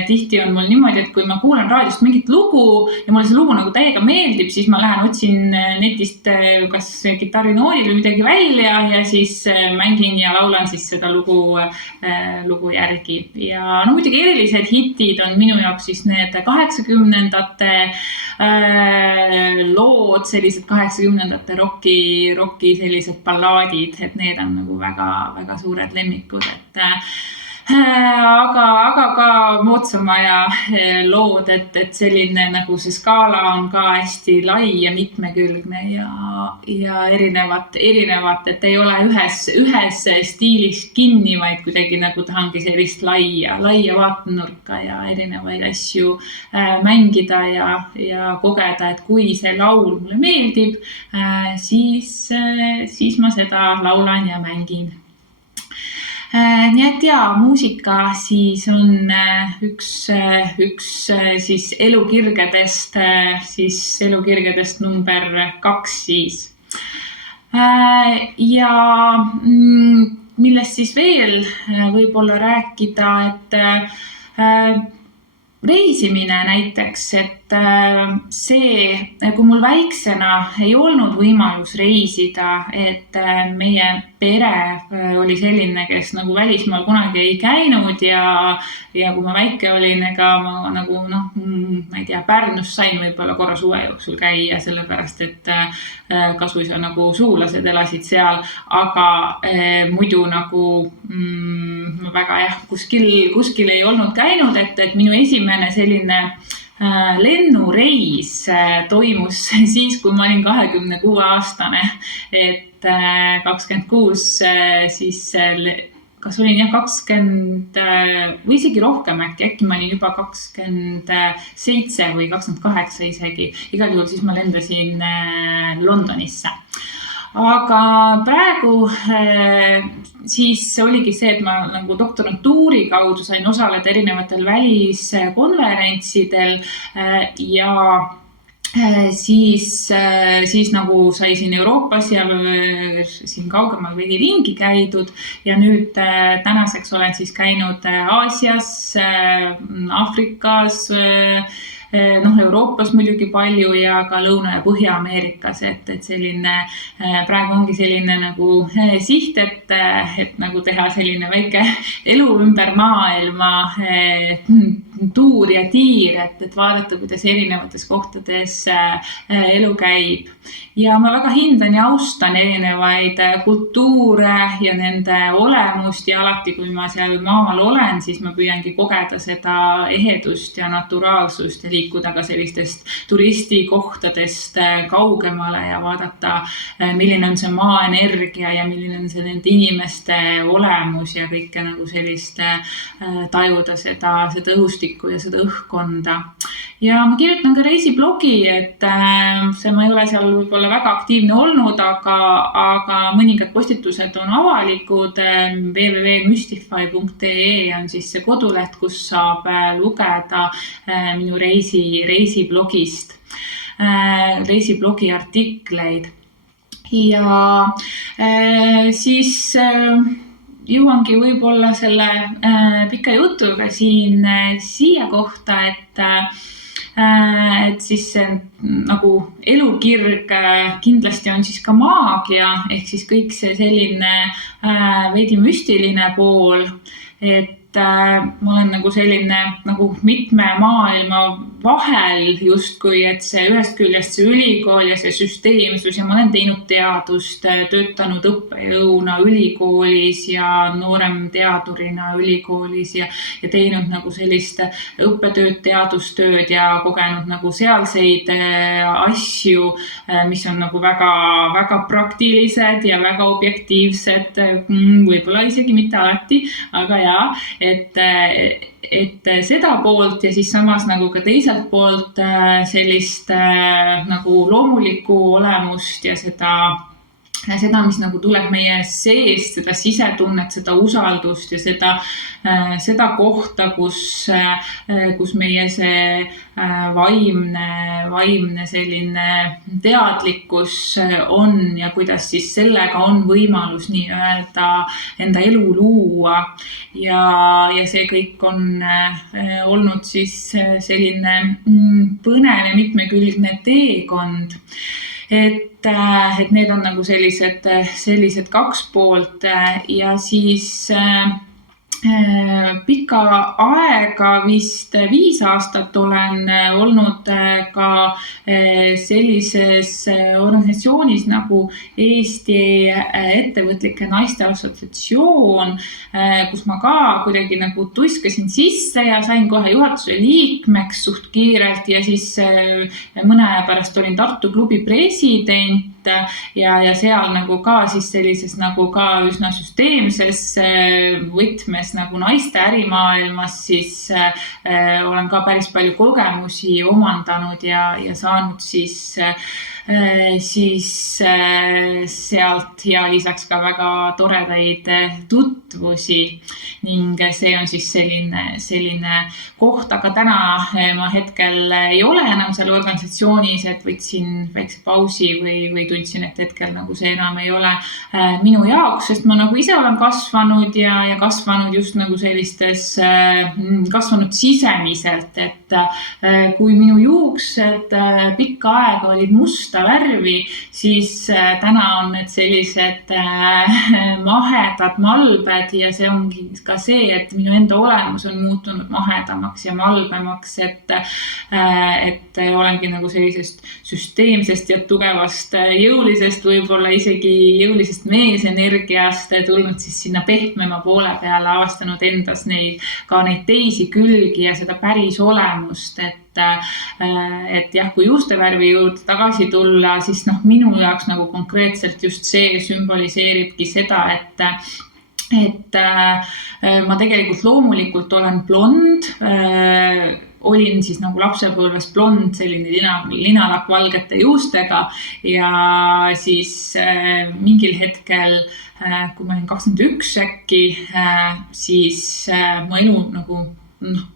tihti on mul niimoodi, et kui ma kuulan raadiost mingit lugu ja mulle see lugu nagu täiega meeldib, siis ma lähen otsin netist kas kitarrinoodil või midagi välja ja siis mängin ja laulan siis seda lugu järgi. Ja no muidugi erilised hitid on minu jaoks siis need 80-ndate lood, sellised 80-ndate rocki sellised ballaadid, et need on nagu väga suured lemmikud, et aga ka moodsama ja lood, et selline nagu see skaala on ka hästi lai ja mitmekülgne ja erinevat, et ei ole ühes stiilis kinni, vaid kuidagi nagu tahangi sellist laia vaatenurka ja erinevaid asju mängida ja kogeda, et kui see laul mulle meeldib, siis ma seda laulan ja mängin. Nii et muusika siis on üks siis elukirgedest number 2 siis. Ja millest siis veel võib-olla rääkida, et reisimine näiteks, et see, kui mul väiksena ei olnud võimalus reisida, et meie pere oli selline, kes nagu välismaal kunagi ei käinud ja kui ma väike olin, ega ma nagu ma ei tea, Pärnus sain võib-olla korra suve jooksul käia, sellepärast et kasvõi sa nagu suulased elasid seal, aga muidu nagu väga kuskil ei olnud käinud, et minu esimene selline lennureis toimus siis, kui ma olin 26-aastane, et 26 siis kas olin 20 või isegi rohkem äkki ma olin juba 27 või 28 isegi. Igal juhul siis ma lendasin Londonisse. Aga praegu siis oligi see, et ma nagu doktorantuuri kaudu sain osaleda erinevatel väliskonverentsidel ja siis nagu sai siin Euroopas ja siin kaugemal veidi ringi käidud ja nüüd tänaseks olen siis käinud Aasias, Aafrikas, Euroopas muidugi palju ja ka Lõuna- ja Põhja-Ameerikas, et selline, praegu ongi selline nagu siht, et nagu teha selline väike elu ümber maailma tuur ja tiir, et vaadata, kuidas erinevates kohtades elu käib. Ja ma väga hindan ja austan erinevaid kultuure ja nende olemust ja alati, kui ma seal maal olen, siis ma püüangi kogeda seda ehedust ja naturaalsust ja liikuda ka sellistest turistikohtadest kaugemale ja vaadata, milline on see maaenergia ja milline on see nende inimeste olemus ja kõike nagu sellist tajuda seda õhustikku ja seda õhkkonda. ja ma kirjutan ka reisiblogi, et ma ei ole seal võib-olla väga aktiivne olnud, aga mõningad postitused on avalikud. www.mystify.ee on siis see koduleht, kus saab lugeda minu reisiblogist, reisiblogi artikleid. Ja siis jõuangi võib-olla selle pika jutuga siia kohta, et siis see nagu elukirg kindlasti on siis ka maagia, ehk siis kõik see selline veidi müstiline pool, et ma olen nagu selline nagu mitme maailma vahel justkui, et see ühest küljest see ülikool ja see süsteemsus ja ma olen teinud teadust, töötanud õppejõuna ülikoolis ja noorem teadurina ülikoolis ja teinud nagu sellist õppetööd, teadustööd ja kogenud nagu sealseid asju, mis on nagu väga, väga praktilised ja väga objektiivsed, võib-olla isegi mitte alati, aga jaa, et seda poolt ja siis samas nagu ka teiselt poolt sellist nagu loomulikku olemust ja seda, mis nagu tuleb meie seest, seda sisetunnet, seda usaldust ja seda kohta, kus meie see vaimne selline teadlikkus on ja kuidas siis sellega on võimalus nii-öelda enda elu luua. Ja see kõik on olnud siis selline põnev ja mitmekülgne teekond. Et need on nagu sellised kaks poolt ja siis pikka aega, vist 5 aastat olen olnud ka sellises organisatsioonis nagu Eesti Ettevõtlike Naiste Assotsiatsioon, kus ma ka kuidagi nagu tuiskasin sisse ja sain kohe juhatuse liikmeks suht kiirelt ja siis mõne aja pärast olin Tartu klubi president ja seal nagu ka siis sellises nagu ka üsna süsteemses võtmes nagu naiste ärimaailmas, siis olen ka päris palju kogemusi omandanud ja saanud siis sealt ja lisaks ka väga toredaid tutvusi ning see on siis selline koht, aga täna ma hetkel ei ole enam seal organisatsioonis, et võtsin väikse pausi või tundsin, et hetkel nagu see enam ei ole minu jaoks, sest ma nagu ise olen kasvanud ja kasvanud just nagu kasvanud sisemiselt, et kui minu juuksed pikka aega olid musta värvi, siis täna on need sellised mahedad malbed ja see ongi ka see, et minu enda olemus on muutunud mahedamaks ja malbemaks, et olengi nagu sellisest süsteemsest ja tugevast jõulisest, võib-olla isegi jõulisest meesenergiast tulnud siis sinna pehmema poole peale, avastanud endas neid teisi külgi ja seda päris olemust, et jah, kui juustevärvi juurde tagasi tulla, siis minu jaoks nagu konkreetselt just see sümboliseeribki seda, et ma tegelikult loomulikult olen blond, olin siis nagu lapsepõlves blond, selline linalakvalgete juustega ja siis mingil hetkel, kui ma olin 21 äkki, siis mu elu nagu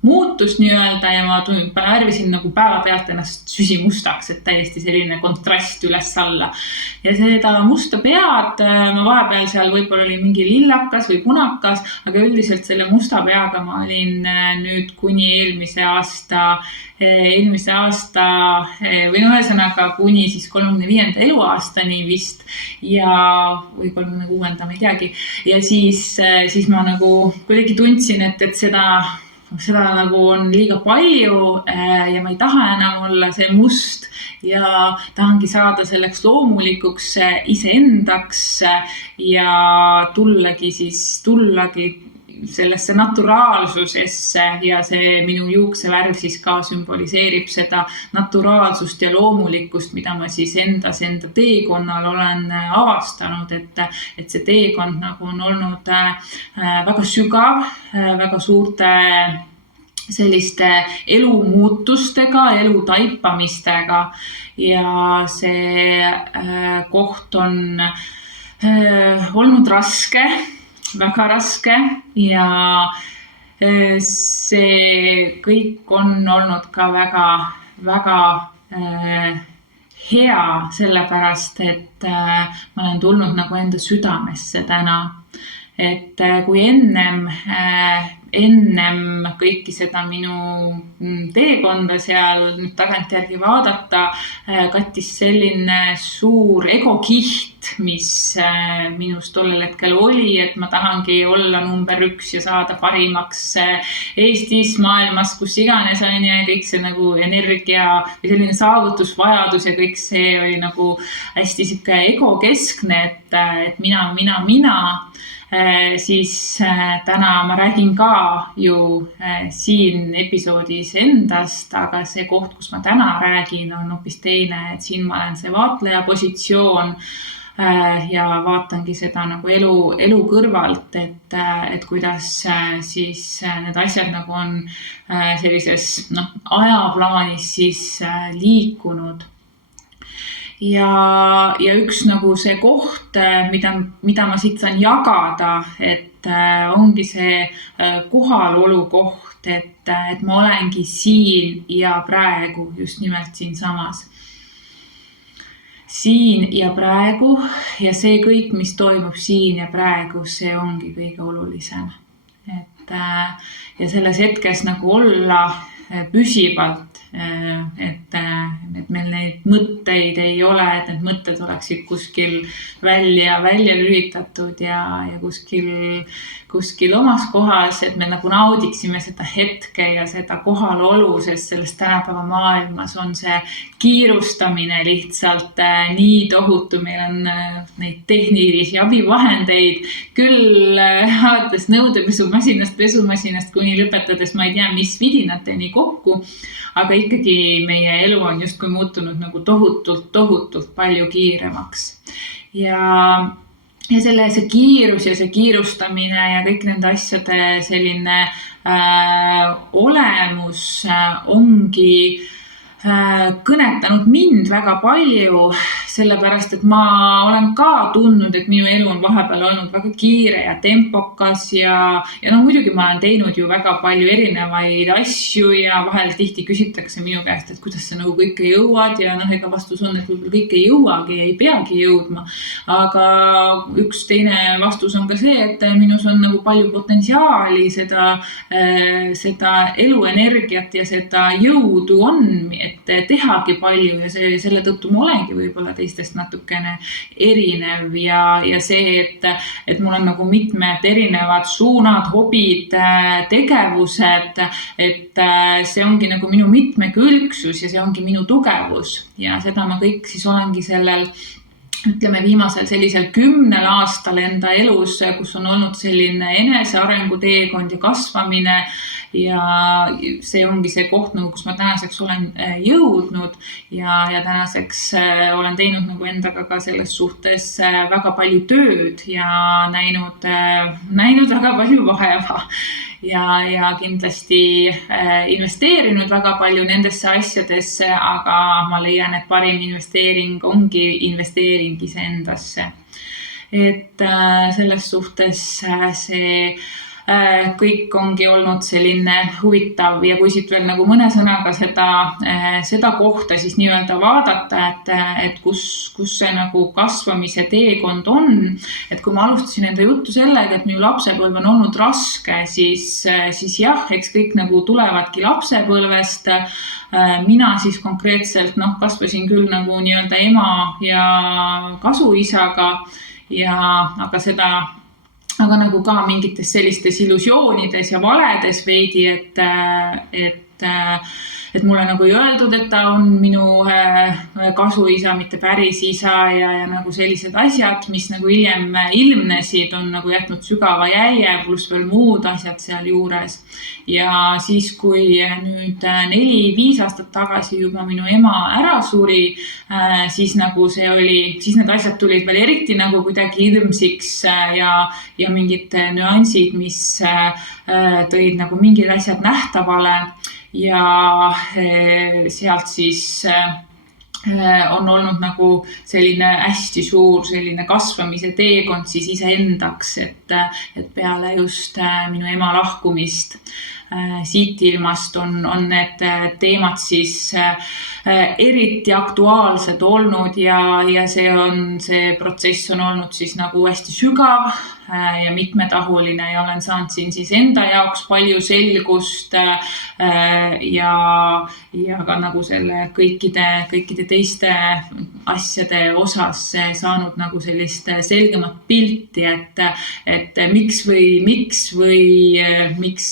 muutus nii-öelda ja ma värvisin nagu päevapealt ennast süsimustaks, et täiesti selline kontrast üles-alla. Ja seda musta pead, ma vahepeal seal võib-olla oli mingi lillakas või punakas, aga üldiselt selle musta peaga ma olin nüüd kuni eelmise aasta või ühesõnaga kuni siis 35. eluaastani vist või 36. ma ei teagi. Ja siis ma nagu kuidagi tundsin, et seda nagu on liiga palju ja ma ei taha enam olla see must ja tahangi saada selleks loomulikuks iseendaks ja tullagi sellesse naturaalsusesse ja see minu juuksevärv siis ka sümboliseerib seda naturaalsust ja loomulikkust, mida ma siis enda teekonnal olen avastanud, et see teekond nagu on olnud väga sügav, väga suurte selliste elumuutustega, elu taipamistega ja see koht on olnud raske, väga raske ja see kõik on olnud ka väga, väga hea, sellepärast, et ma olen tulnud nagu enda südamesse täna. Et kui ennem kõiki seda minu teekonda seal nüüd tagantjärgi vaadata, kattis selline suur egokiht, mis minus tollel hetkel oli, et ma tahangi olla number 1 ja saada parimaks Eestis, maailmas, kus iganes on ja kõik see nagu energia või selline saavutusvajadus ja kõik see oli nagu hästi siuke egokeskne, et mina. Siis täna ma räägin ka ju siin episoodis endast, aga see koht, kus ma täna räägin, on hoopis teine, et siin ma olen see vaatleja positsioon ja vaatangi seda nagu elu kõrvalt, et kuidas siis need asjad nagu on sellises ajaplaanis siis liikunud. Ja üks nagu see koht, mida ma siit saan jagada, et ongi see kohalolu koht, et ma olengi siin ja praegu, just nimelt siin samas. Siin ja praegu ja see kõik, mis toimub siin ja praegu, see ongi kõige olulisem. Ja selles hetkes nagu olla püsivalt, et meil neid mõtteid ei ole, et need mõtted oleksid kuskil välja lülitatud ja kuskil omas kohas, et me nagu naudiksime seda hetke ja seda kohalolu, sest selles tänapäeva maailmas on see kiirustamine lihtsalt nii tohutu. Meil on neid tehnilisi abivahendeid küll alates pesumasinast kuni lõpetades, ma ei tea, mis vidinateni kokku, aga ikkagi meie elu on justkui muutunud nagu tohutult palju kiiremaks. Ja see kiirus ja see kiirustamine ja kõik nende asjade selline olemus ongi kõnetanud mind väga palju, sellepärast, et ma olen ka tundnud, et minu elu on vahepeal olnud väga kiire ja tempokas ja muidugi ma olen teinud ju väga palju erinevaid asju ja vahel tihti küsitakse minu käest, et kuidas sa nagu kõike jõuad ja ega vastus on, et võib-olla kõike ei jõuagi ja ei peagi jõudma. Aga üks teine vastus on ka see, et minus on nagu palju potentsiaali seda eluenergiat ja seda jõudu on, et tehagi palju ja selle tõttu ma olengi võib-olla teistest natukene erinev ja see, et mul on nagu mitmed erinevad suunad, hobid, tegevused, et see ongi nagu minu mitmekülgsus ja see ongi minu tugevus ja seda ma kõik siis olengi sellel viimasel sellisel 10 aastal enda elus, kus on olnud selline enesearengu teekond ja kasvamine ja see ongi see koht, kus ma tänaseks olen jõudnud ja tänaseks olen teinud nagu endaga ka selles suhtes väga palju tööd ja näinud väga palju vaeva ja kindlasti investeerinud väga palju nendesse asjadesse, aga ma leian, et parim investeering ongi investeering iseendasse. Et selles suhtes see kõik ongi olnud selline huvitav ja kui siit veel nagu mõne sõnaga seda kohta siis nii-öelda vaadata, et kus see nagu kasvamise teekond on, et kui ma alustasin enda juttu sellega, et minu lapsepõlv on olnud raske, siis jah, eks kõik nagu tulevadki lapsepõlvest. Mina siis konkreetselt kasvasin küll nagu nii-öelda ema ja kasuisaga aga nagu ka mingites sellistes illusioonides ja valedes veidi, et et mulle nagu ei öeldud, et ta on minu kasuisa, mitte päris isa ja nagu sellised asjad, mis nagu hiljem ilmnesid, on nagu jätnud sügava jälje, pluss veel muud asjad seal juures. Ja siis, kui nüüd 4-5 aastat tagasi juba minu ema ära suri, siis nagu siis need asjad tulid veel eriti nagu kuidagi ilmsiks ja mingid nüansid, mis tõid nagu mingid asjad nähtavale ja sealt siis on olnud nagu selline hästi suur selline kasvamise teekond siis iseendaks, et peale just minu ema lahkumist siit ilmast on need teemad siis eriti aktuaalsed olnud ja see protsess on olnud siis nagu hästi sügav ja mitmetahuline ja olen saanud siin siis enda jaoks palju selgust ja ka nagu selle kõikide teiste asjade osas saanud nagu sellist selgemat pilti, et miks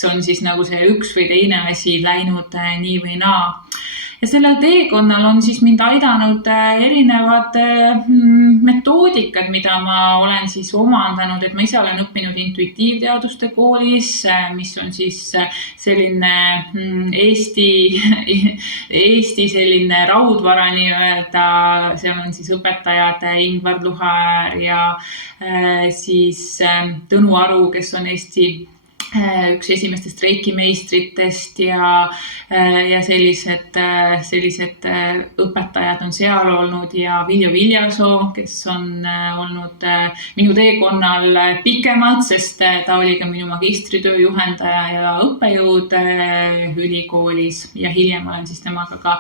on siis nagu see üks või teine asi läinud nii või naa. Ja sellel teekonnal on siis mind aidanud erinevad metoodikad, mida ma olen siis omandanud, et ma ise olen õppinud intuitiivteaduste koolis, mis on siis selline Eesti selline raudvara nii-öelda, seal on siis õpetajad Ingvar Luhaäär ja siis Tõnu Aru, kes on Eesti üks esimestest reikimeistritest ja sellised õpetajad on seal olnud ja Viljo Viljasoo, kes on olnud minu teekonnal pikemalt, sest ta oli ka minu magistritöö juhendaja ja õppejõud ülikoolis ja hiljem olen siis temaga ka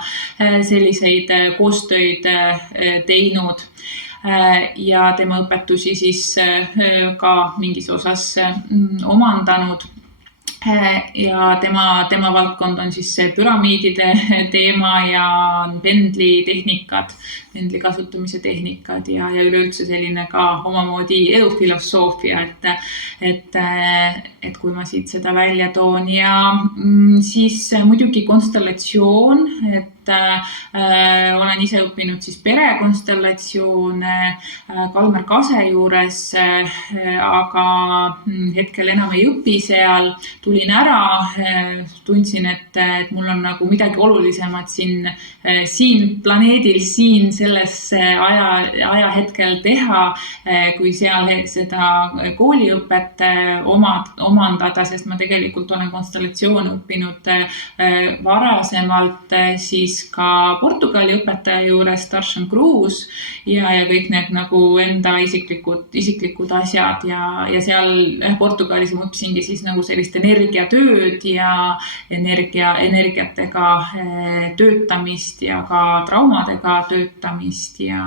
selliseid koostöid teinud. Ja tema õpetusi siis ka mingis osas omandanud ja tema valdkond on siis püramiidide teema ja pendlitehnikad, pendli kasutamise tehnikad ja üleüldse selline ka omamoodi elufilosoofia, et kui ma siit seda välja toon ja siis muidugi konstellatsioon, et olen ise õppinud siis perekonstellatsioone Kalmer Kase juures, aga hetkel enam ei õpi seal. Tulin ära, tundsin, et mul on nagu midagi olulisemat siin planeedil, siin selles ajahetkel teha, kui seal seda kooliõpet omandada, sest ma tegelikult olen konstellatsioone õppinud varasemalt siis ka Portugali õpetaja juures, Tarshan Cruz ja kõik need nagu enda isiklikud asjad ja seal Portugalis ma õppisingi siis nagu sellist energiatööd ja energiatega töötamist ja ka traumadega töötamist ja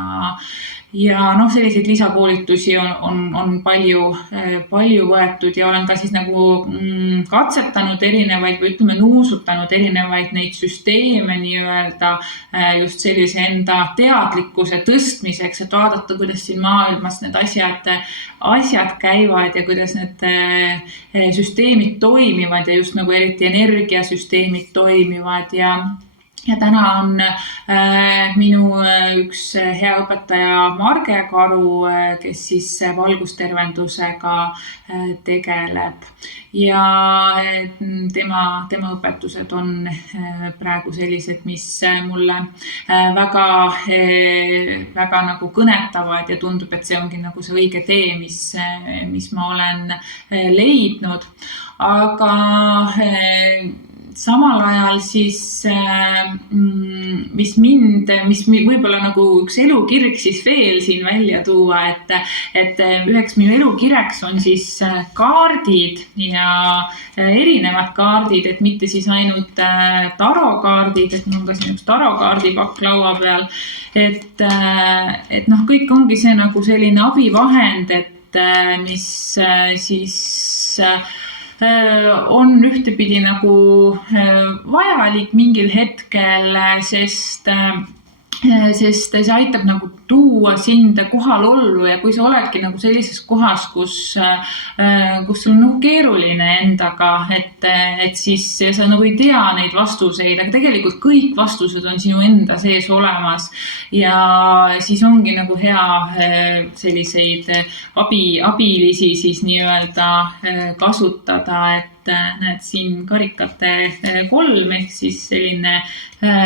selliseid lisakoolitusi on palju võetud ja olen ka siis nagu katsetanud erinevaid või ütleme nuusutanud erinevaid neid süsteeme nii-öelda just sellise enda teadlikkuse tõstmiseks, et vaadata, kuidas siin maailmas need asjad käivad ja kuidas need süsteemid toimivad ja just nagu eriti energiasüsteemid toimivad ja täna on minu üks hea õpetaja Marge Karu, kes siis valgustervendusega tegeleb ja tema õpetused on praegu sellised, mis mulle väga nagu kõnetavad ja tundub, et see ongi nagu see õige tee, mis ma olen leidnud, aga samal ajal siis, mis võib-olla nagu üks elukirg siis veel siin välja tuua, et üheks minu elukirjaks on siis kaardid ja erinevad kaardid, et mitte siis ainult tarokaardid, et mul on ka siin üks tarokaardipakk laua peal, et kõik ongi see nagu selline abivahend, et mis siis on ühtepidi nagu vajalik mingil hetkel, sest sest see aitab nagu tuua sind kohalollu ja kui sa oledki nagu sellises kohas, kus sul on nagu keeruline endaga, et siis sa nagu ei tea neid vastuseid, aga tegelikult kõik vastused on sinu enda sees olemas ja siis ongi nagu hea selliseid abilisi siis nii-öelda kasutada, et näed siin karikate 3 ehk siis selline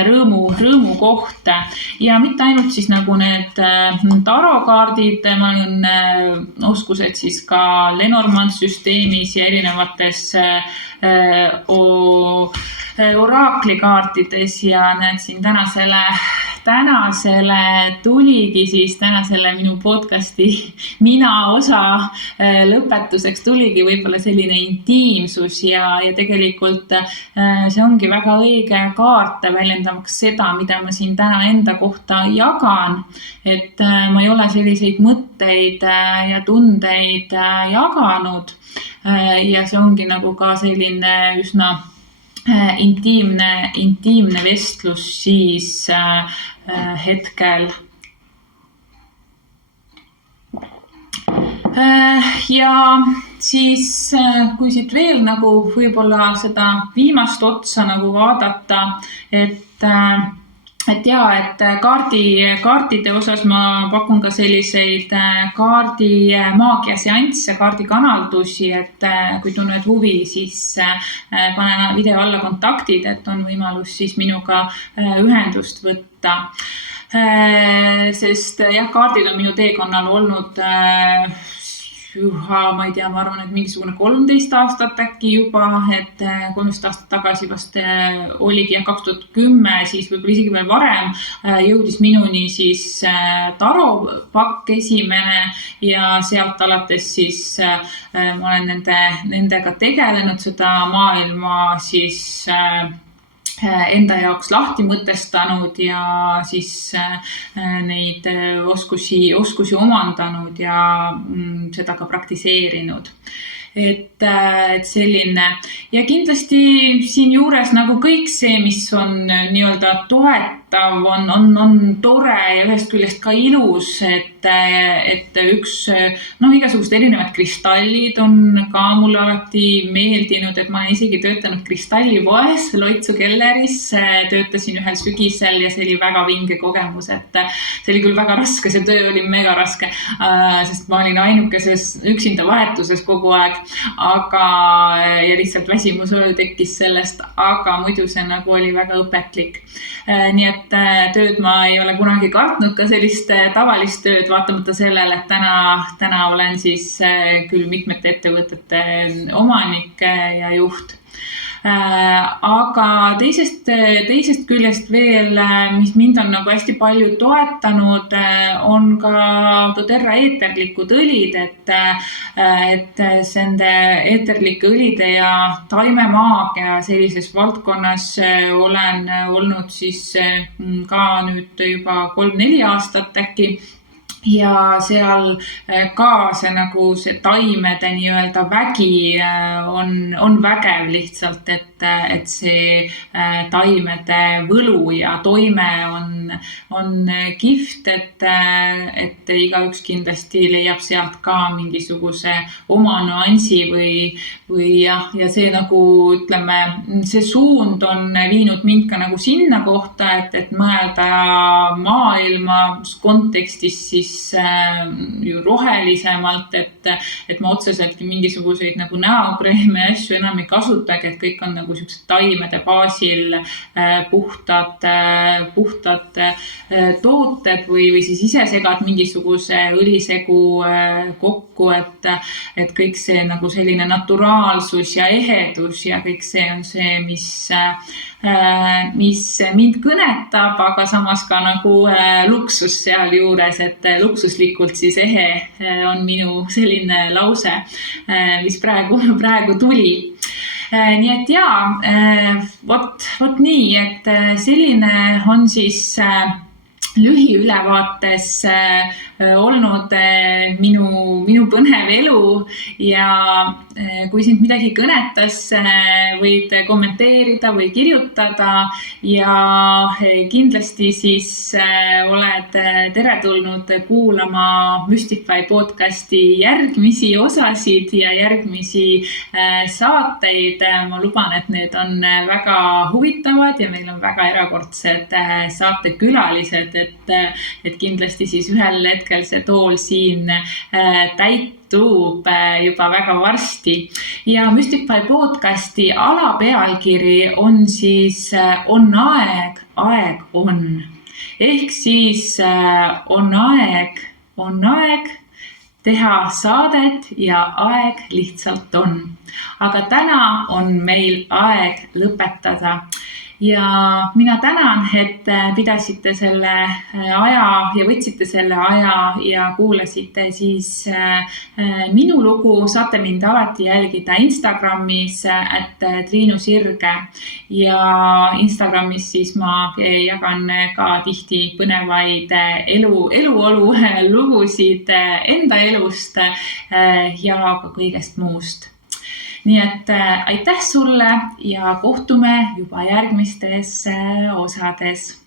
rõõmu koht ja mitte ainult siis nagu need tarokaardid, ma olen oskused siis ka Lenormand süsteemis ja erinevates oraakli-kaartides ja näed siin tänasele tuligi siis tänasele minu podcasti mina osa lõpetuseks tuligi võib-olla selline intiimsus ja tegelikult see ongi väga õige kaart väljendamaks seda, mida ma siin täna enda kohta jagan, et ma ei ole selliseid mõtteid ja tundeid jaganud ja see ongi nagu ka selline üsna intiimne vestlus siis hetkel. Ja siis kui siit veel nagu võib-olla seda viimast otsa nagu vaadata, et kaardide osas ma pakun ka selliseid kaardimaagia seansse, kaardikanaldusi, et kui tunned huvi, siis panen video alla kontaktid, et on võimalus siis minuga ühendust võtta. Sest jah, kaardid on minu teekonnal olnud ma ei tea, ma arvan, et mingisugune 13 aastat äkki juba, et 13 aastat tagasi vast oligi 2010, siis võib-olla isegi veel varem jõudis minuni siis taropakk esimene ja sealt alates siis ma olen nendega tegelenud seda maailma siis enda jaoks lahti mõtestanud ja siis neid oskusi omandanud ja seda ka praktiseerinud. Et selline ja kindlasti siin juures nagu kõik see, mis on nii-öelda toetav, on tore ja ühest küljest ka ilus, et igasugused erinevad kristallid on ka mulle alati meeldinud, et ma olen isegi töötanud kristallipoes Loitsu kelleris, töötasin ühel sügisel ja see oli väga vinge kogemus, et see oli küll väga raske, see töö oli mega raske, sest ma olin ainukeses üksinda vahetuses kogu aeg, ja lihtsalt väsimus tekkis sellest, aga muidu see nagu oli väga õpetlik. Nii et tööd ma ei ole kunagi kartnud, ka sellist tavalist tööd, vaatamata sellele, et täna olen siis küll mitmete ettevõtete omanik ja juht. Aga teisest küljest veel, mis mind on nagu hästi palju toetanud, on ka doTERRA eeterlikud õlid, et nende eeterlike õlide ja taimemaagia sellises valdkonnas olen olnud siis ka nüüd juba 3-4 aastat äkki. Ja seal ka see taimede nii-öelda vägi on vägev lihtsalt, et see taimede võlu ja toime on kihvt, et igaüks kindlasti leiab sealt ka mingisuguse oma nuansi või ja see nagu ütleme, see suund on viinud mind ka nagu sinna kohta, et mõelda maailma kontekstis siis rohelisemalt, et ma otseseltki mingisuguseid nagu näokreeme ja asju enam ei kasutagi, et kõik on nagu siuksed taimede baasil puhtad tooted või siis ise segad mingisuguse õlisegu kokku, et kõik see nagu selline naturaalsus ja ehedus ja kõik see on see, mis mind kõnetab, aga samas ka nagu luksus seal juures, et luksuslikult siis ehe on minu selline lause, mis praegu tuli. Nii et vot nii, et selline on siis lühiülevaates olnud minu põnev elu ja kui sind midagi kõnetas, võid kommenteerida või kirjutada ja kindlasti siis oled teretulnud kuulama Mystify podcasti järgmisi osasid ja järgmisi saateid. Ma luban, et need on väga huvitavad ja meil on väga erakordsed saatekülalised, et kindlasti siis ühel hetkel see tool siin täitub juba väga varsti. Ja Mystify podcasti alapealkiri on siis On aeg, aeg on. Ehk siis on aeg teha saadet ja aeg lihtsalt on. Aga täna on meil aeg lõpetada. Ja mina tänan, et pidasite selle aja ja võtsite selle aja ja kuulasite siis minu lugu. Saate mind alati jälgida Instagramis @triinusirge ja Instagramis siis ma jagan ka tihti põnevaid eluolu lugusid enda elust ja ka kõigest muust. Nii et aitäh sulle ja kohtume juba järgmistes osades.